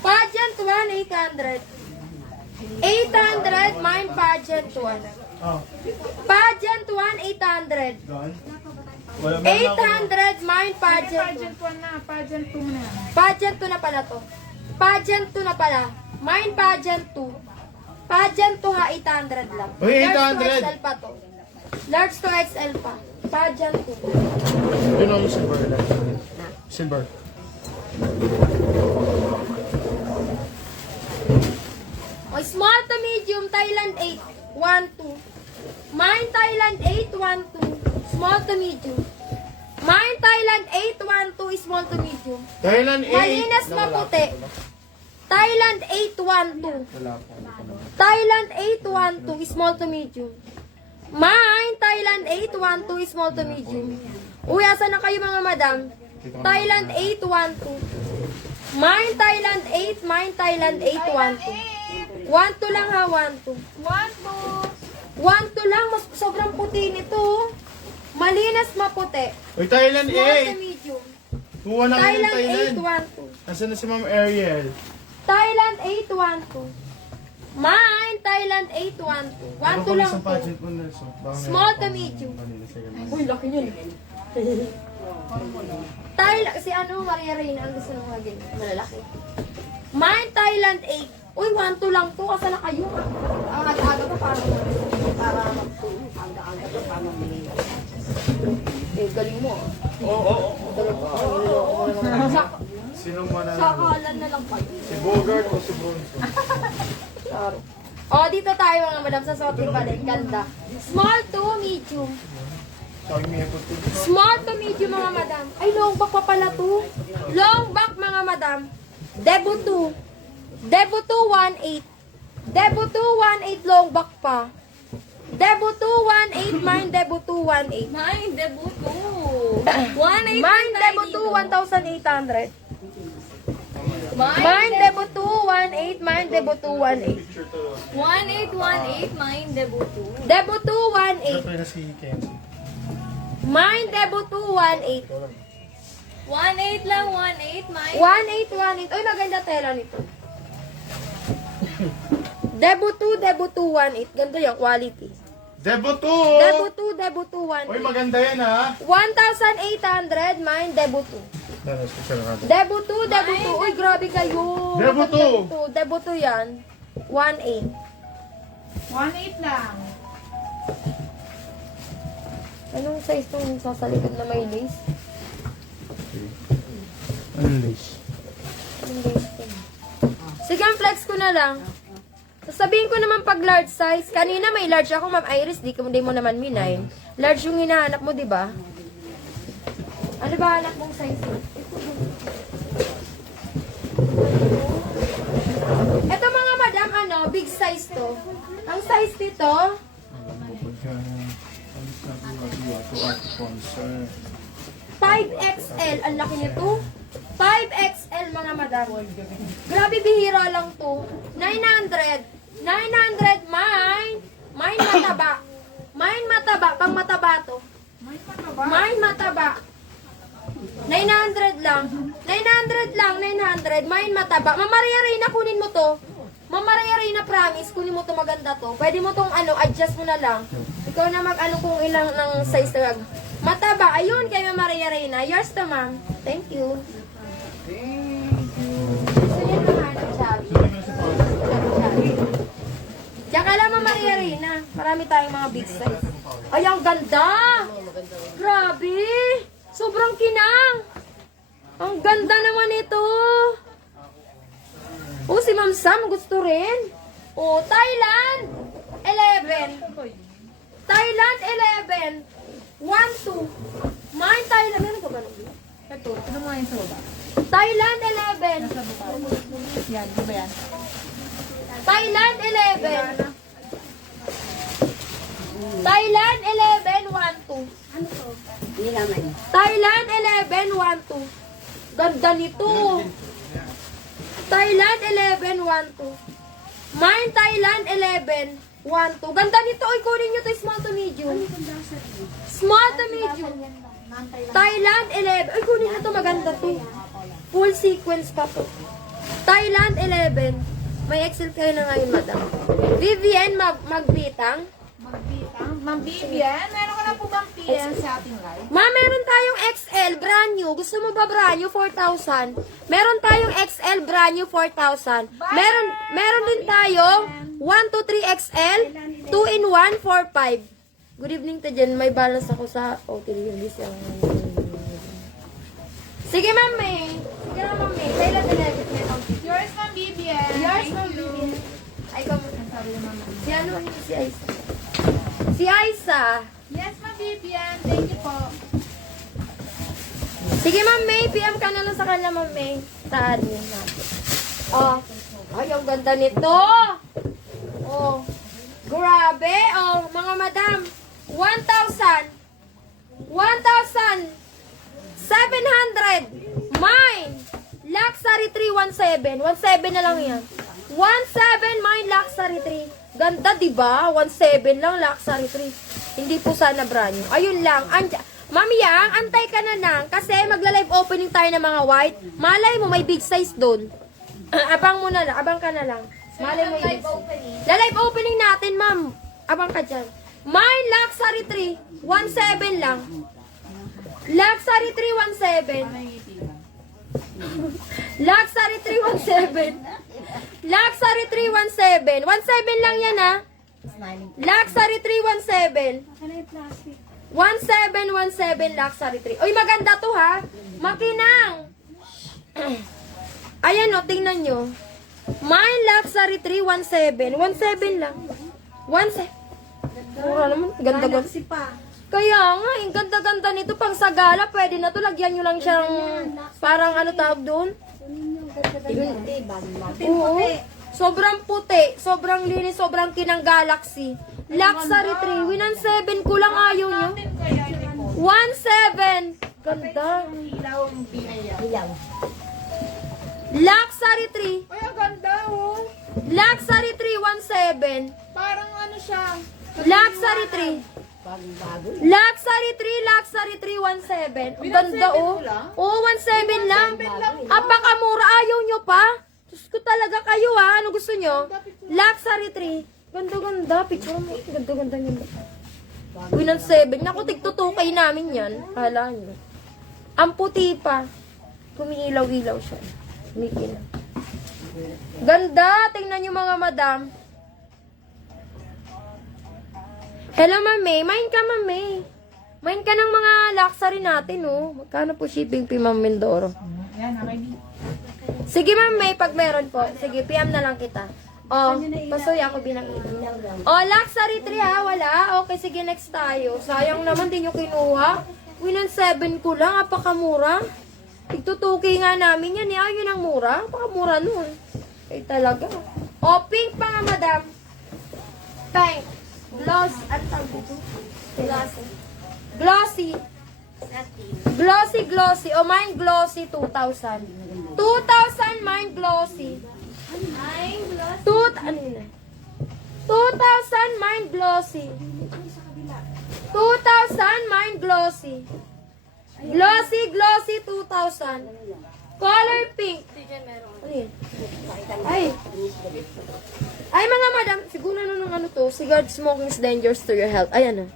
Pageant 1, 800. 800 mine pageant 1. Oh, Pageant 1, 800. gone? Wala ba na 800 mine pageant 1. Pageant 1 na, pageant 2 na. Pageant 2 na pala to. Pageant 2 na pala. Mine pageant 2. Pageant 2 ha, 800 lang. Uy, Large 800. to XL pa to. Large to XL pa. Pageant 2. Yun ang silver. Silver. O, small to medium, Thailand 8. 1, 2. Mine Thailand 8, 1, 2. Small to medium. Mine Thailand 8, 1, 2. Small to medium. Thailand 8. Malinas maputi. Thailand 8, 1, 2. Wala po. Thailand 8, 1, 2. Small to medium. Mine Thailand 8, 1, 2. Small to medium. Uy, asan na kayo mga madam? Thailand 8, 1, 2. Mine Thailand 8, mine Thailand 8, 1, 2. 1, 2 lang ha, 1, 2. 1, 2. 1, 2 lang, mas sobrang puti nito. Malinas maputi. Uy, Thailand Small to 8. medium. Kuha na kayo ng Thailand Thailand. 8, 1, 2. Nasaan na si Ma'am Ariel? Thailand 8, 1, 2. Mine, Thailand 8, 1, 2. 1, 2 lang Isang to. pageant mo, Nels. Baka Small meron to pang medium. Manila sa ganun. Uy, laki niyan. Si Maria Reyna, ang gusto ng mga ganyan. Malalaki. Mine, Thailand 8. Uy, 1, 2 lang to. Asa na kayo? Ang aga-aga pa, para magtulong. Aga-aga pa, para mamili. Eh, galing mo. Oo. Galing mo. Ang niloko mo naman. Sinong mananalo? Sakalan na lang pa. Si Bogart o si Bronson? Sorry. Oh, dito tayo mga madam sa sorting balik. Ganda. Small to medium. Sabi may ipot ko. Small to medium mga madam. Ay, long back pa pala to. Long back mga madam. Debut 2. Debut 2, 1.8. Debut 2, 1.8 long back pa. Debut 2, 1.8. Mine debut 2, 1.8. Mine, debut 2. 1,800. Mine debut 2, 1,800. Mine debut 2, 1.8. Mine debut 2, 1.8. 1,818, mine, debut 2. Debut 2, Siyempre 1.8. na si Kenzie. Mine debut 2, 1.8. 1,8 lang, 1,8, mine. 1.8, 1.8. Uy, maganda tela nito. Debut 2, 1.8. Ganda yung quality. Debut 2! Debut 2, Uy, 1.8. maganda yan ha. 1,800, mine, debut 2. Danos, special ka. Debut 2. Uy, grabe kayo. Debut 2. Debut 2 yan. 1.8. 1,8 lang. Anong size tong sasalikod na may lace? Unleash. Anong lace to? Sige, ang flex ko na lang. Sasabihin ko naman pag large size. Kanina may large ako, Ma'am Iris. Di mo naman minay. Large yung hinahanap mo, di ba? Ano ba hanap mong size? Ito mga madam, big size to. Ang size nito, 5XL. Ang laki nito. 5XL mga madam. Grabe, bihira lang to. 900. 900 mine. Mine mataba. Mine mataba. Pang mataba to. Mine mataba. 900 lang. 900 lang. 900. Mine mataba. Ma'am Maria Reyna, kunin mo to. Ma'am Maria Reyna, promise, kunin mo to, maganda to. Pwede mo tong adjust mo na lang. Ikaw na kung ilang ng size na mataba. Ayun, kay Ma'am Maria Reyna. Yours to, ma'am. Thank you. Gusto niya naman, Chabi. Tsaka lang Maria Reyna. Marami tayong mga big size. Ay, ang ganda! Grabe! Sobrang kinang! Ang ganda naman ito! Oh, si Ma'am Sam gusto rin. Oh, Thailand 11. Thailand 11. 1-2. Mine Thailand. Meron ka ba nung Ito, ano mo yung sa baba? Thailand 11. Sa baba. Yan, di ba yan? Thailand 11. Thailand 11, 1-2. Thailand 11, 1-2. Ganda nito. Thailand 11, 1-2. Mine Thailand 11, 1-2. Ganda nito. Oy, kunin nyo to small to medium. Small to medium. Thailand 11. Ay, kunin nyo to. Maganda to. Full sequence pa to. Thailand 11. May Excel kayo na ngayon, madam. Vivian Magbitang. Ma'am Vivian, meron ka na po bang PM sa ating live? Ma, meron tayong XL brand new. Gusto mo ba brand new? 4,000. Meron tayong XL brand new 4,000. Meron din tayong 1, 2, 3 XL 2-in-1 4-5. Good evening to dyan. May balance ako sa hotel yung busy ang... Sige, Ma'am May. Sige na, Ma'am May. Thailand 11. Meron. Yours, Ma'am Vivian. Yours, Thank Ma'am you. Vivian. Ay, kamusta? Si ano? Si Aisa. Si Aisa. Yes, Ma'am Vivian. Thank you po. Sige, Ma'am May. PM ka na lang sa kanya, Ma'am May. Sa admin natin. Oh. Ay, ang ganda nito. Oh. Grabe. Oh, mga madam. 1,000. 1,700. Mine. Luxury 317. 17 na lang yan. 17 mine Luxury 3. Ganda, diba? 17 lang Luxury 3. Hindi po sana brand new. Ayun lang. Mami Yang, antay ka na lang kasi magla-live opening tayo ng mga white. Malay mo, may big size doon. Abang mo na lang. Abang ka na lang. Malay mo yung live opening. La-live opening natin, ma'am. Abang ka dyan. Mine Luxury 3. 17 lang. Luxury 317. Luxury 317. Luxury 317. 17 lang yan, ha? Luxury 317. 1717 Luxury 3. Uy, maganda to, ha? Makinang. Ayan, o, tingnan nyo. Mine Luxury 317. 17 lang. 17. Mura naman. Ganda-ganda. Kaya nga, yung ganda-ganda nito pang sagala, pwede na to. Lagyan nyo lang siyang parang ano tawag doon? Oo. Sobrang puti, sobrang linis, sobrang kinang galaxy. Luxury 3, winan 7 ko lang ayaw nyo. 1,700. Ganda. Luxury 3. Ay, ang ganda, oh. Luxury 3, 1,700. Parang ano siya. Luxury 3. Luxury 3, 1,700. Ang ganda, oh. Oo, 1,700 lang. Apakamura, ayaw nyo pa? Diyos ko talaga kayo, ha? Ano gusto nyo? Luxury 3. Ganda-ganda. Picture mo. Ganda-ganda nyo. Winan 7. Naku, tigtutukay namin yan. Hala nyo. Ang puti pa. Kumiilaw-ilaw siya. Kumikina. Ganda. Tingnan nyo mga madam. Hello, Ma'am May. Main ka, Ma'am May. Main ka ng mga luxury natin, oh. Magkano po shipping fee, Ma'am Mindoro? Yan, okay. Sige, Ma'am May, pag meron po. Sige, PM na lang kita. Oh, pasoy ako bilang Oh, luxury 3 ha, wala. Okay, sige, next tayo. Sayang naman, din yung kinuha. Winan 7 ko lang, apakamura. Tigtutuki nga namin yan, eh. Ayun ang mura. Apakamura nun. Eh, talaga. Oh, pink pa nga, madam. Pink. Gloss. Ano tawag dito? Glossy. Glossy. Glossy, glossy. O, mine glossy, 2,000. 2,000, mine glossy. Ano yun? 2,000, mine glossy. 2,000, mine glossy. Glossy, glossy, 2,000. Color pink. Ano yun? Ay, mga madam, siguro nung ano to, cigarette smoking is dangerous to your health. Ayan na.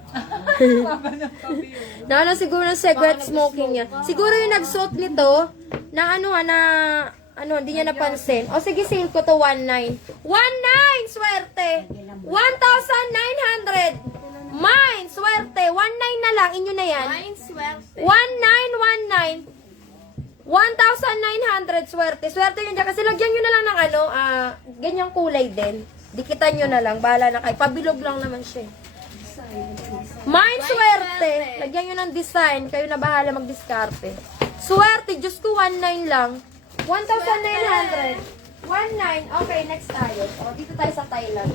Na ano siguro ng cigarette smoking niya. Siguro yung nagsuot nito, na ano na Ano, hindi niya napansin. O sige, sale ko to 1,900. 1,900! Swerte! 1,900! Mine! Swerte! 1,900 na lang. Inyo na yan. Mine swerte. 1,919. 1,900. Swerte. Swerte yun dyan. Kasi lagyan nyo na lang ng ano, ganyang kulay din. Dikitan nyo na lang. Bahala na kayo. Pabilog lang naman siya. Mine swerte. Lagyan nyo ng design. Kayo na bahala mag-diskarte. Swerte. Diyos ko, 1,900 lang. 1,900. 1,900. Okay, next tayo. O, dito tayo sa Thailand.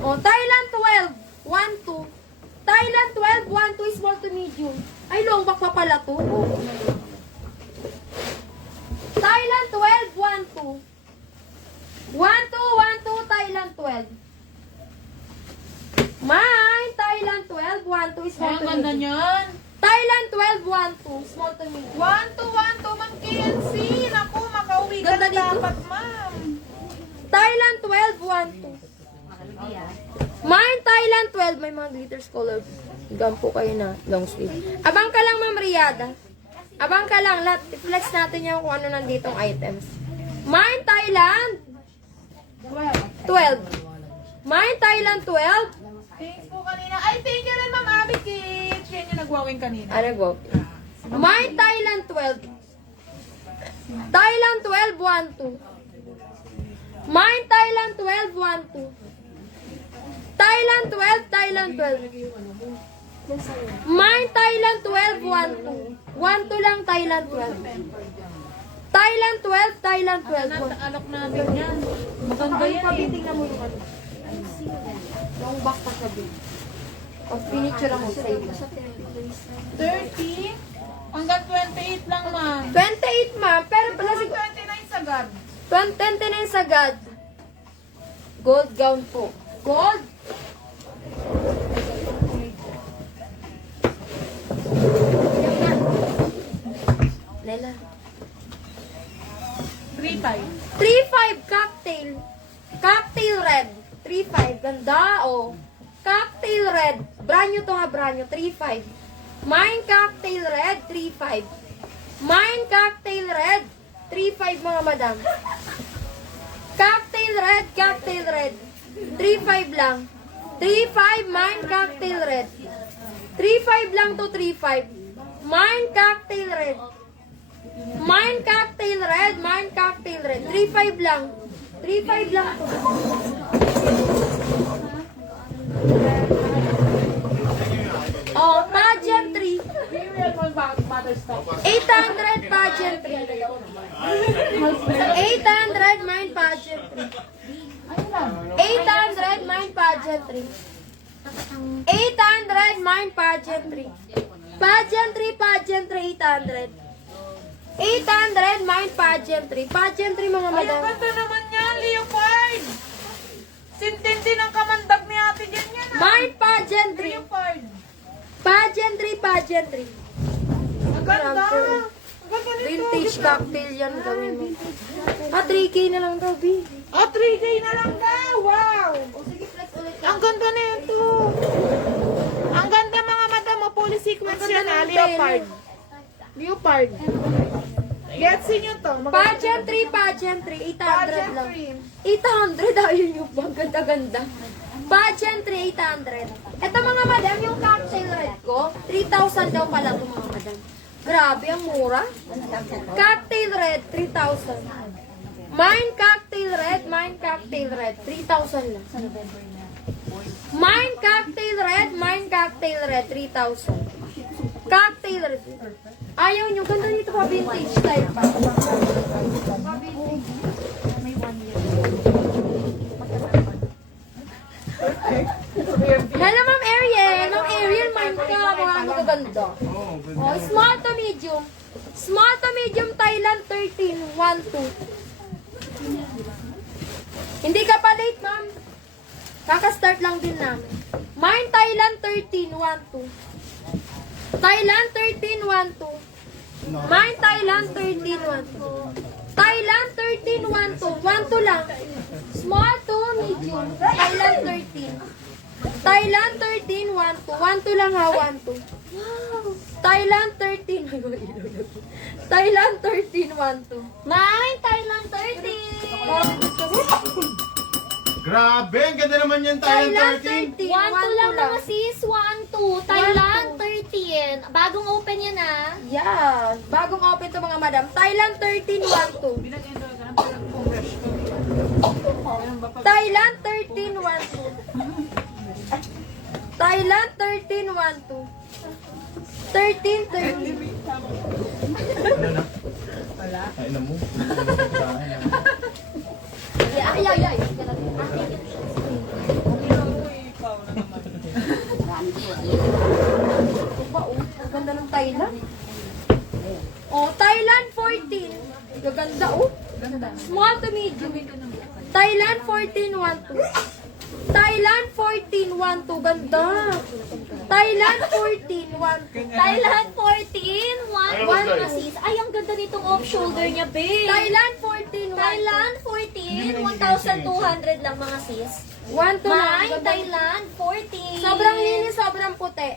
O, Thailand 12. 1,2. Thailand 12. 1,2 small to medium. Ay, long back pa pala to. O, Thailand 12. 1,2. 1,2. Thailand 12. Mine, Thailand 12. 1,2 small Ay, to ang ganda medium. niyan. Thailand 12. 1,2 small to medium. 1,2, Ma'am KNC. Naku, makauwi ka Ganda na dito. dapat, ma'am. Thailand 12, 1,2. Mine, Thailand 12. May mga glitters color. Gampo kayo na. Long sleeve. Abang ka lang, Ma'am Riada. Abang ka lang. I-flex natin yung kung ano nanditong items. Mine, Thailand 12. Mine, Thailand 12. Thanks po kanina. Ay, thank you rin, Ma'am Abby Kids. Yan yung nagwawing kanina. Ano go? Mine, Thailand 12. Thailand 12, 1,2. Mine, Thailand 12, 1,2. Thailand 12, Thailand 12. Mine, Thailand 12, 1,2. 1,2 lang, Thailand 12. Thailand 12, Thailand 12. Nasa alok natin yan. Maganda yan eh. Pabitingnan mo yung ano. Yung box pa sabi. O, pinicture mo sa iyo. 30 hanggang 28 lang, ma'am. 28, ma'am. Pero pala Hanggang siguro. 29 sagad. 29 sagad. Gold gown po. Gold? Lela. 3-5. 3,500 cocktail. Cocktail red. 3,500. Ganda, oh. Cocktail red. Brand new to ha, brand new. 3,500. Mine cocktail red. 3,500. Mine cocktail red. 3,500 mga madam. Cocktail red. Cocktail red. 3,500 lang. 3,500 mine cocktail red. 3,500 lang to 3,500. Mine cocktail red. Mine cocktail red. Mine cocktail red. 3,500 lang. 3,500 lang to. Oh, pageantry. 800 pageantry. 800 mine pageantry. 800 mine pageantry. 800 mine pageantry. Pageantry, pageantry, 800. 800 mine pageantry. Pageantry mga Ay, ang madam. ganda naman yan, Leopard. Sintindi ng kamandag ni ate dyan yan, ah. Mine pageantry. Leopard. Pageantry, pageantry. Ang ganda. Grabe. Ang ganda nito. Vintage cocktail yan gawin mo. 3K na lang daw, B. Oh, 3K na lang daw. Wow. Ang ganda na ito. Ang ganda mga madam. O, fully sequence yan, ah. Leopard. Leopard. Getsin nyo to. Pageantry, pageantry. 800 lang. 800, ayun yung bang ganda-ganda. Pageantry, 800. Ito mga madam, yung cocktail red ko, 3,000 daw pala ito mga madam. Grabe, ang mura. Cocktail red, 3,000. Mine cocktail red, 3,000 lang. Mine cocktail red, 3,000. Cocktail red. Ayaw nyo, ganda nito pa, vintage type pa. Hello, Ma'am Ariel. Ma'am Ariel, mine ka. Mga magaganda. Oo, ganda. Oh, small to medium. Small to medium Thailand 13, 1,2. Hindi ka pa late, ma'am. Kaka-start lang din namin. Mine Thailand 13, 1,2. Thailand 13, 1,2. Mine Thailand 13, 1,2. Thailand 13, 1,2. 1,2 lang. Small to medium. Thailand 13. Thailand 13, 1,2. 1,2 lang ha, 1,2. Wow! Thailand 13. Thailand 13, 1-2. Mine, Thailand 13. Grabe, ang ganda naman yan, Thailand 13. 13, 1-2 lang 1-2 mga sis, 1-2. Thailand 13. Bagong open yan ah. Yeah, bagong open to mga madam. Thailand 13, 1-2. Thailand 13, 1-2. Thailand 13, 1-2. 13, 13. Ano na? Wala. Ay, na mo. Ay, ay, ay. Ang ganda ng Thailand. Oh, Thailand 14. Gaganda, oh. Small to medium. Thailand 14, 1-2. Thailand 14, 1-2. Ganda. Thailand 14, 1-2. Thailand 14, 1-1 mga sis. Ay, ang ganda nitong off-shoulder niya, babe. Thailand 14, 1-2. Thailand 14, 1,200 lang mga sis. 1-2 lang. Mine, Thailand 14. Sobrang linis, sobrang puti.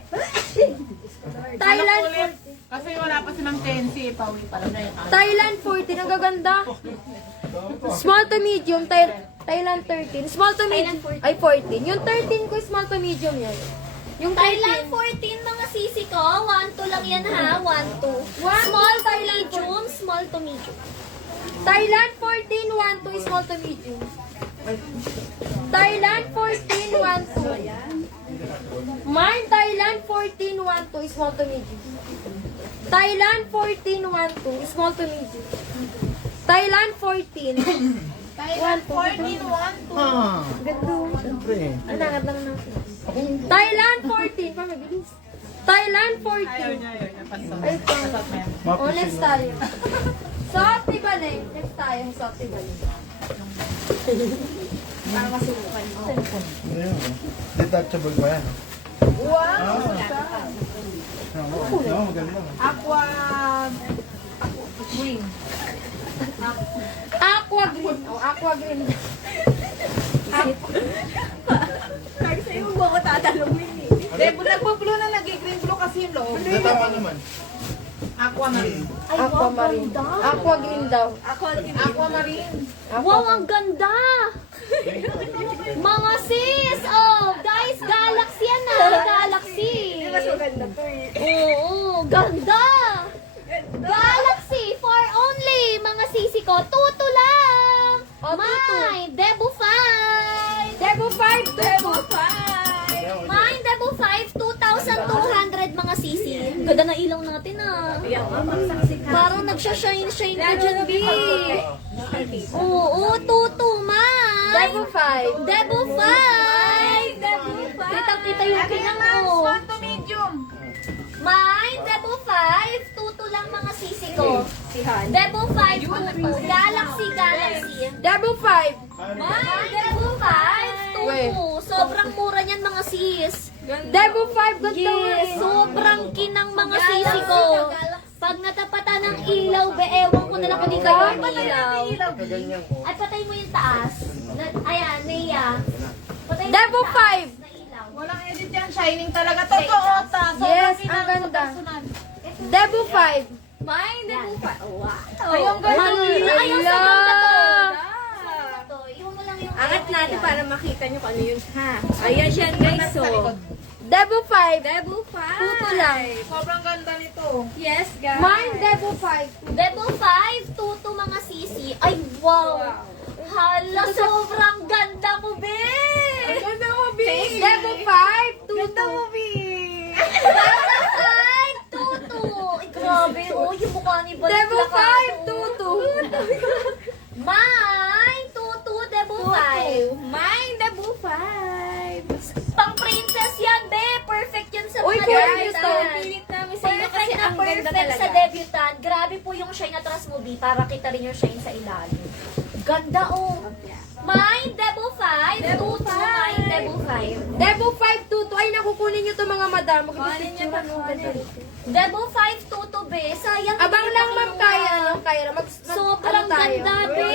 Thailand 14. Kasi wala pa si Ma'am Tensi, pauwi pa lang na yung Thailand 14, ang gaganda. Small to medium, Thailand 13. Small to medium, ay 14. Yung 13 ko, small to medium yan. Yung Thailand 13, 14 mga sisi ko. 1-2 lang yan ha. 1-2. Small to medium, small to medium. Thailand 14, 1-2, small to medium. Thailand 14, 1-2. Mine, Thailand 14, 1-2, small to medium. Thailand 14, 1-2, small to medium. Thailand 14. Thailand 14, 1-2. Ah, Ganda. siyempre. Ang langat lang natin. Thailand 14. Pa, mabilis. Thailand 14. Ayaw niya. Pasok. Ay, ito. Pasok na yan. Oh, next tayo. Soft Tibaleng. Next tayo, soft Tibaleng. Para masubukan mo. Ayun, detachable ba yan? Wow! Oo, maganda. Aqua... Green. Aqua green. Oh, aqua green. Kahit sa'yo mo ako tatalungin eh. Hindi, nagpo-blue na nag-green blue kasi yung loob. Hindi, tama naman. Aquamarine. Ay, Aqua wow, marine. ganda. Aqua green daw. Aquamarine. Wow, ang ganda! Mga sis! Oh, guys, Galaxy yan ah! Galaxy! Mas maganda to eh. Oo, ganda! Galaxy for only, mga sisi ko. Tuto lang! Oh, tuto. Mine, Debu 5! Debu 5. Debu 5! Mine, Debu 5, 2,200 mga sisi. Ganda na ilaw natin ah. Parang nagsha-shine-shine ka dyan, B. Oo, tuto, mine! Debu 5. Debu 5! Debu 5! Kita-kita yung kinang ko. Small to medium. Mine, Debu 5, tuto lang mga sisi ko. Debu 5, tuto. Galaxy. Debu 5. Mine, Debu 5, tuto. Sobrang mura niyan mga sis. Debu 5. Ganda Yes, nga sobrang kinang mga sisi ko. Pag natapatan ng ilaw, be, ewan ko na lang kung di kayo ang ilaw. Ay, patay mo yung taas. Ayan, Nea. Patay mo Debu yung taas 5. na ilaw. Walang edit yan, shining talaga. Totoo, ta. Yes, Sobrang ang ganda. personal. Debu 5. Mine, Debu 5. Wow. Ay, ang ganda. Ay, ang sa ganda to. To, iwan mo lang yung... Angat natin para makita nyo kung ano yun, ha? Ayan siya, guys, so. Debu 5. Debu 5. Tuto lang. Sobrang ganda nito. Yes, guys. Mine, Debu 5. Debu 5, tuto mga sisi. Ay, wow. Hala, sobrang ganda mo, be. Ang ganda mo, B. Debu 5. Ganda mo, B. Debu 5, tuto. Ay, grabe. Oh, yung mukha ni Bal. Debu 5. Tuto. Mine, tuto, Debu 5. Mine, Debu 5. Pang princess yan, be. Perfect yan sa Uy, mga perfect debutant. to. Pilit namin sa inyo kasi Perfect na ang ganda perfect talaga. sa debutant. Grabe po yung shine na trust mo, B, para kita rin yung shine sa ilalim. Ganda, oh. Mine, Debu 5. Tuto, mine, Debu 5. Debu 5. Tuto. Ay, nakukunin nyo to mga madam. Kuhanin niyo pa, kuhanin. Debu 5, tuto, be. Sayang. Abang hindi lang, ma'am, nakikinig kaya. ka. Kaya. Sobrang ano tayo? ganda, be.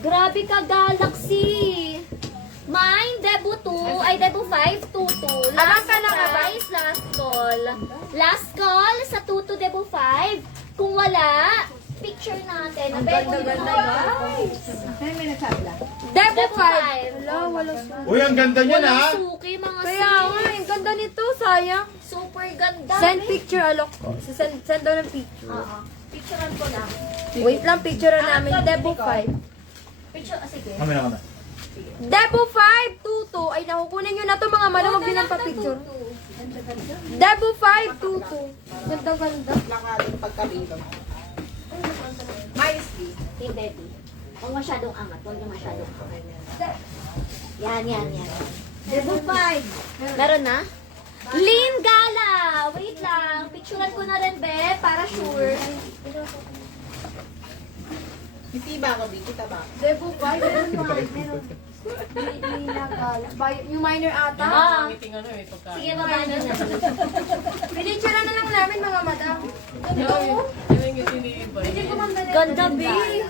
Grabe ka, Galaxy. Mine, Debu 2. ay Debo 5, 2-2. Abang ka na ka ba? Guys, last call. Last call sa 2-2 Debo 5. Kung wala, picture natin. Ang ganda-ganda, guys. Debo Debo 5. 5. Wala, wala suki. Uy, ang ganda niya na. Walang suki, mga Kaya nga, ang ganda nito, sayang. Super ganda. Send picture, alok ko. Send daw ng picture. Oo. Picturean ko lang. Wait lang, picture namin. Debo 5. Picture, sige. Kami na kami. Debo 5, 2-2. Ay, nakukunin nyo na to mga malamag din ang pa-picture. Debo 5, 2-2. Ganda-ganda. Hindi, di. Huwag masyadong angat. Huwag niyo masyadong angat. Yan. Debo 5. Meron na? Lynn Gala! Wait lang. Picturean ko na rin, be. Para sure. Debo 5, meron meron. Yung minor ata. Ah. Sige, baba na. Pinicture na lang namin mga madam. Hindi ko mamdala. Ganda, be.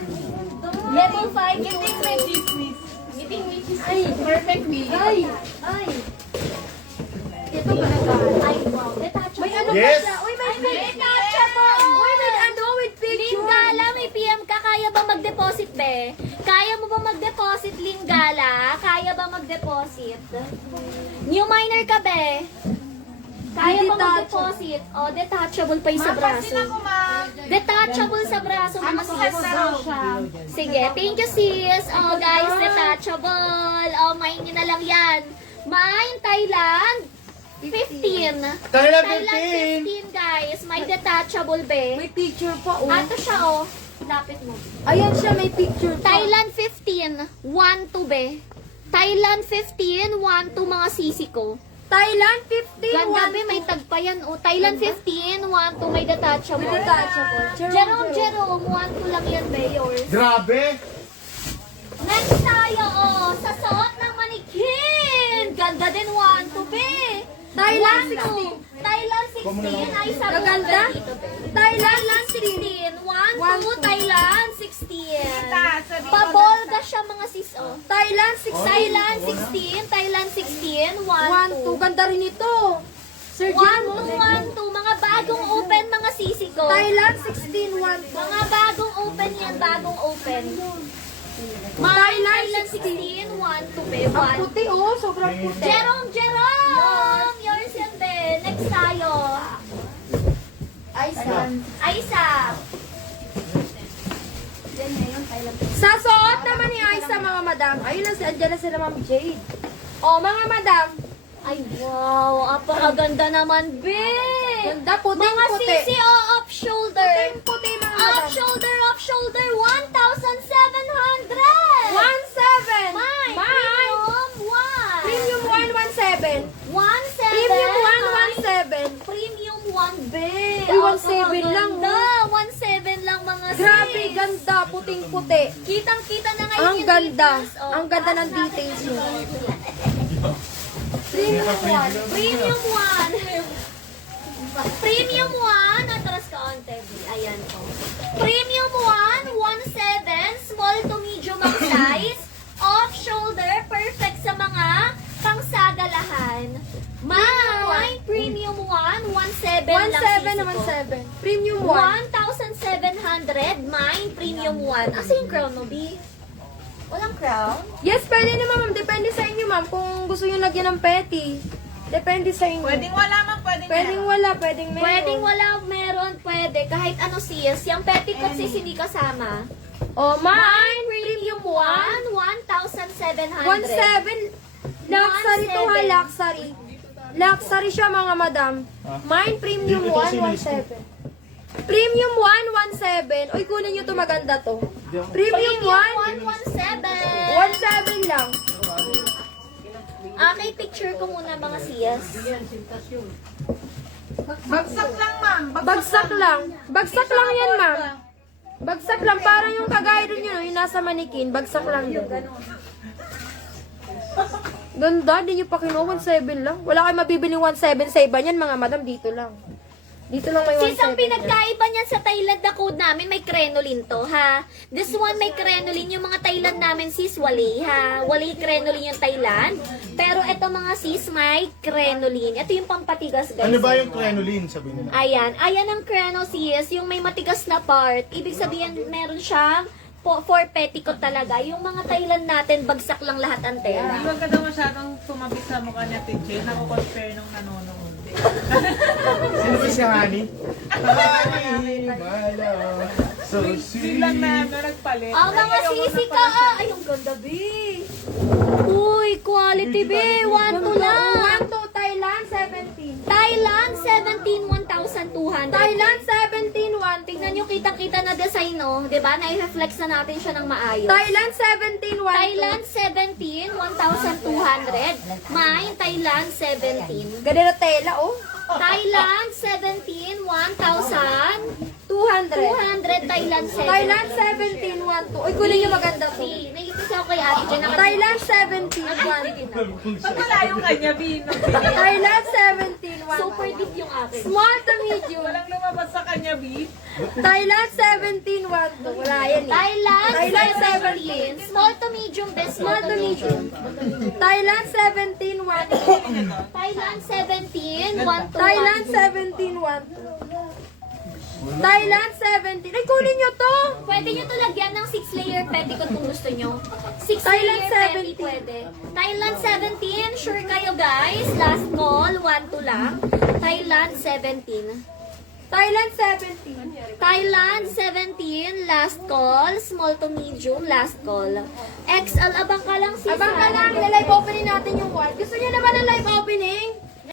Debo 5. Giting may chismis. Giting may chismis. Ay, perfect me. Ay. Ito ba nagkaan? Ay, wow. Detachable. May ano Yes. pa siya? Uy, may Detachable! Uy, with ano? With picture. Linggala, may PM ka. Kaya ba mag-deposit, be? Kaya mo ba mag-deposit, Linggala? Kaya ba mag-deposit? New minor ka, be? Kaya ba mag-deposit? O, detachable pa yung sa braso. Detachable sa braso, mga sis. Sige, thank you, sis. O, guys, detachable. O, main nyo na lang yan. Main, Thailand. 15. Thailand Thailand 15, guys. May detachable, be. May picture pa, oh. Ato siya, oh. Lapit mo. Ayan siya, may picture pa. Thailand 15, 1-2, be. Thailand 15, 1-2, mga sisi ko. Thailand 15, Ganda, be. May tag pa yan, oh. Thailand 15, 1-2, may detachable. May detachable. Jerome, 1-2 lang yan, be. Yours. Grabe. Next tayo, oh. Sa suot ng manikin. Ganda din, 1-2, be. Thailand 1-2. Thailand 16, ay sa Gaganda? Thailand 16, 1-2, Thailand 16. Pabolga siya, mga sis, oh. Thailand 16. Thailand 16, 1-2. 1-2. Ganda rin ito. Sir 1-2, Jan. 1-2. Mga bagong open, mga sisi ko. Thailand 16, 1-2. Mga bagong open yan, bagong open. Thailand 16, 1-2, be. Ang puti, oh. Sobrang puti. Jerome! Yours yan, be. Next tayo. Aisa. Sa suot naman ni Aisa, mga madam. Ayun na, andyan na sila, Ma'am Jade. Oh, mga madam. Ay, wow. Apakaganda naman, be. Ganda, puting Mga puti. sisi, oh, off shoulder. Puting puti, mga madam. Off shoulder, 1,700. 1-7. Mine, Premium 1, 1-7. 1,700. Premium 1, 1-7. Premium 1, be. Uy, 1,700 lang, Ganda. 1,700 lang, mga sis. Grabe, ganda. Puting puti. Kitang-kita na ngayon Ang yung ganda. details, oh. Ang ganda ng Taas natin details yung niya. Premium 1. Premium 1. Premium 1. Atras ka on TV. Ayan po. Premium 1. 1,700. Small to medium ang size. Off shoulder. Perfect sa mga pangsagalahan. Mine. Premium 1. 1,700 lang 1-7 sisi naman ko. 7. Premium 1. 1,700. Mine. Premium 1. Asa yung crown mo, B? Walang crown? Yes, pwede naman, ma'am. Depende sa inyo, ma'am. Kung gusto nyo lagyan ng petty. Depende sa inyo. Pwedeng wala man, pwedeng Pwedeng wala, pwedeng meron. Pwedeng wala, meron, pwede. Kahit ano sis. Yung petticoat sis hindi kasama. Oh, ma'am. Mine, premium 1, 1,700. 1-7. Luxury to ha, luxury. Luxury siya, mga madam. Mine, premium Dito 1, sinalis ko. 1-7. Premium 1, 1-7. Uy, kunin nyo to maganda to. Premium 1, 1,700. 1-7 lang. May picture ko muna mga siyas. Bagsak lang, ma'am. Bagsak lang. Bagsak lang yan, ma'am. Bagsak lang. Parang yung kagaya dun yun, yung nasa manikin. Bagsak lang yun. Ganda, di nyo pa kinuha. 1-7 lang. Wala kayo mabibiling 1-7 sa iba niyan, mga madam. Dito lang. Dito lang may Sis, ang 170. pinagkaiba niyan sa Thailand na code namin, may crenolin to, ha? This one may crenolin. Yung mga Thailand namin, sis, wali, ha? Wali crenolin yung Thailand. Pero ito mga sis, may crenolin. Ito yung pampatigas, guys. Ano ba yung crenolin, sabihin nila? Ayan ang creno, sis. Yung may matigas na part. Ibig sabihin, meron siyang for petticoat talaga. Yung mga Thailand natin, bagsak lang lahat ang tela. Huwag ka daw masyadong tumabi sa mukha niya, Teacher. Nako-compare nung nanonood. Sino ba si Honey? Honey, my love, so sweet. Biglang na nagpalit. Ang mga sisi ka, ay, ang ganda, B. Uy, quality, B. 1-2 lang. 1 to Thailand, 17. Thailand, 17, 1,200. Thailand, 17, 1. Tingnan nyo, kitang-kita na design, oh. Diba? Nai-reflex na natin siya ng maayos. Thailand, 17, 1. Thailand 17, 1,200. Mine, Thailand 17. Ganito tela, oh. Thailand 17, 1,200. 200. Thailand 7. Thailand, 17, 1 to. Uy, kunin yung maganda to. Naiipis ako kay Ate Jen. Thailand, 17, 1 to. Pag wala yung kanya, Bino. Thailand, 17, 1 Super deep yung akin. Small to medium. Walang lumabas sa kanya, B. Thailand, 17, 1 to. Wala yan eh. Thailand Thailand 17, small to medium, best Small to medium. Thailand, 17, 1 to. Thailand 17, 1 to Thailand, 17, 1 to. Thailand, 17. Ay, kunin nyo to. Pwede nyo to lagyan ng 6-layer petticoat kung gusto nyo. 6 Thailand layer petty 17. pwede. Thailand 17, sure kayo guys. Last call, 1-2 lang. Thailand 17. Thailand, 17. Thailand 17, last call. Small to medium, last call. XL, abang ka lang sis. Abang ka lang, live opening natin yung wall. Gusto niyo naman ng live opening?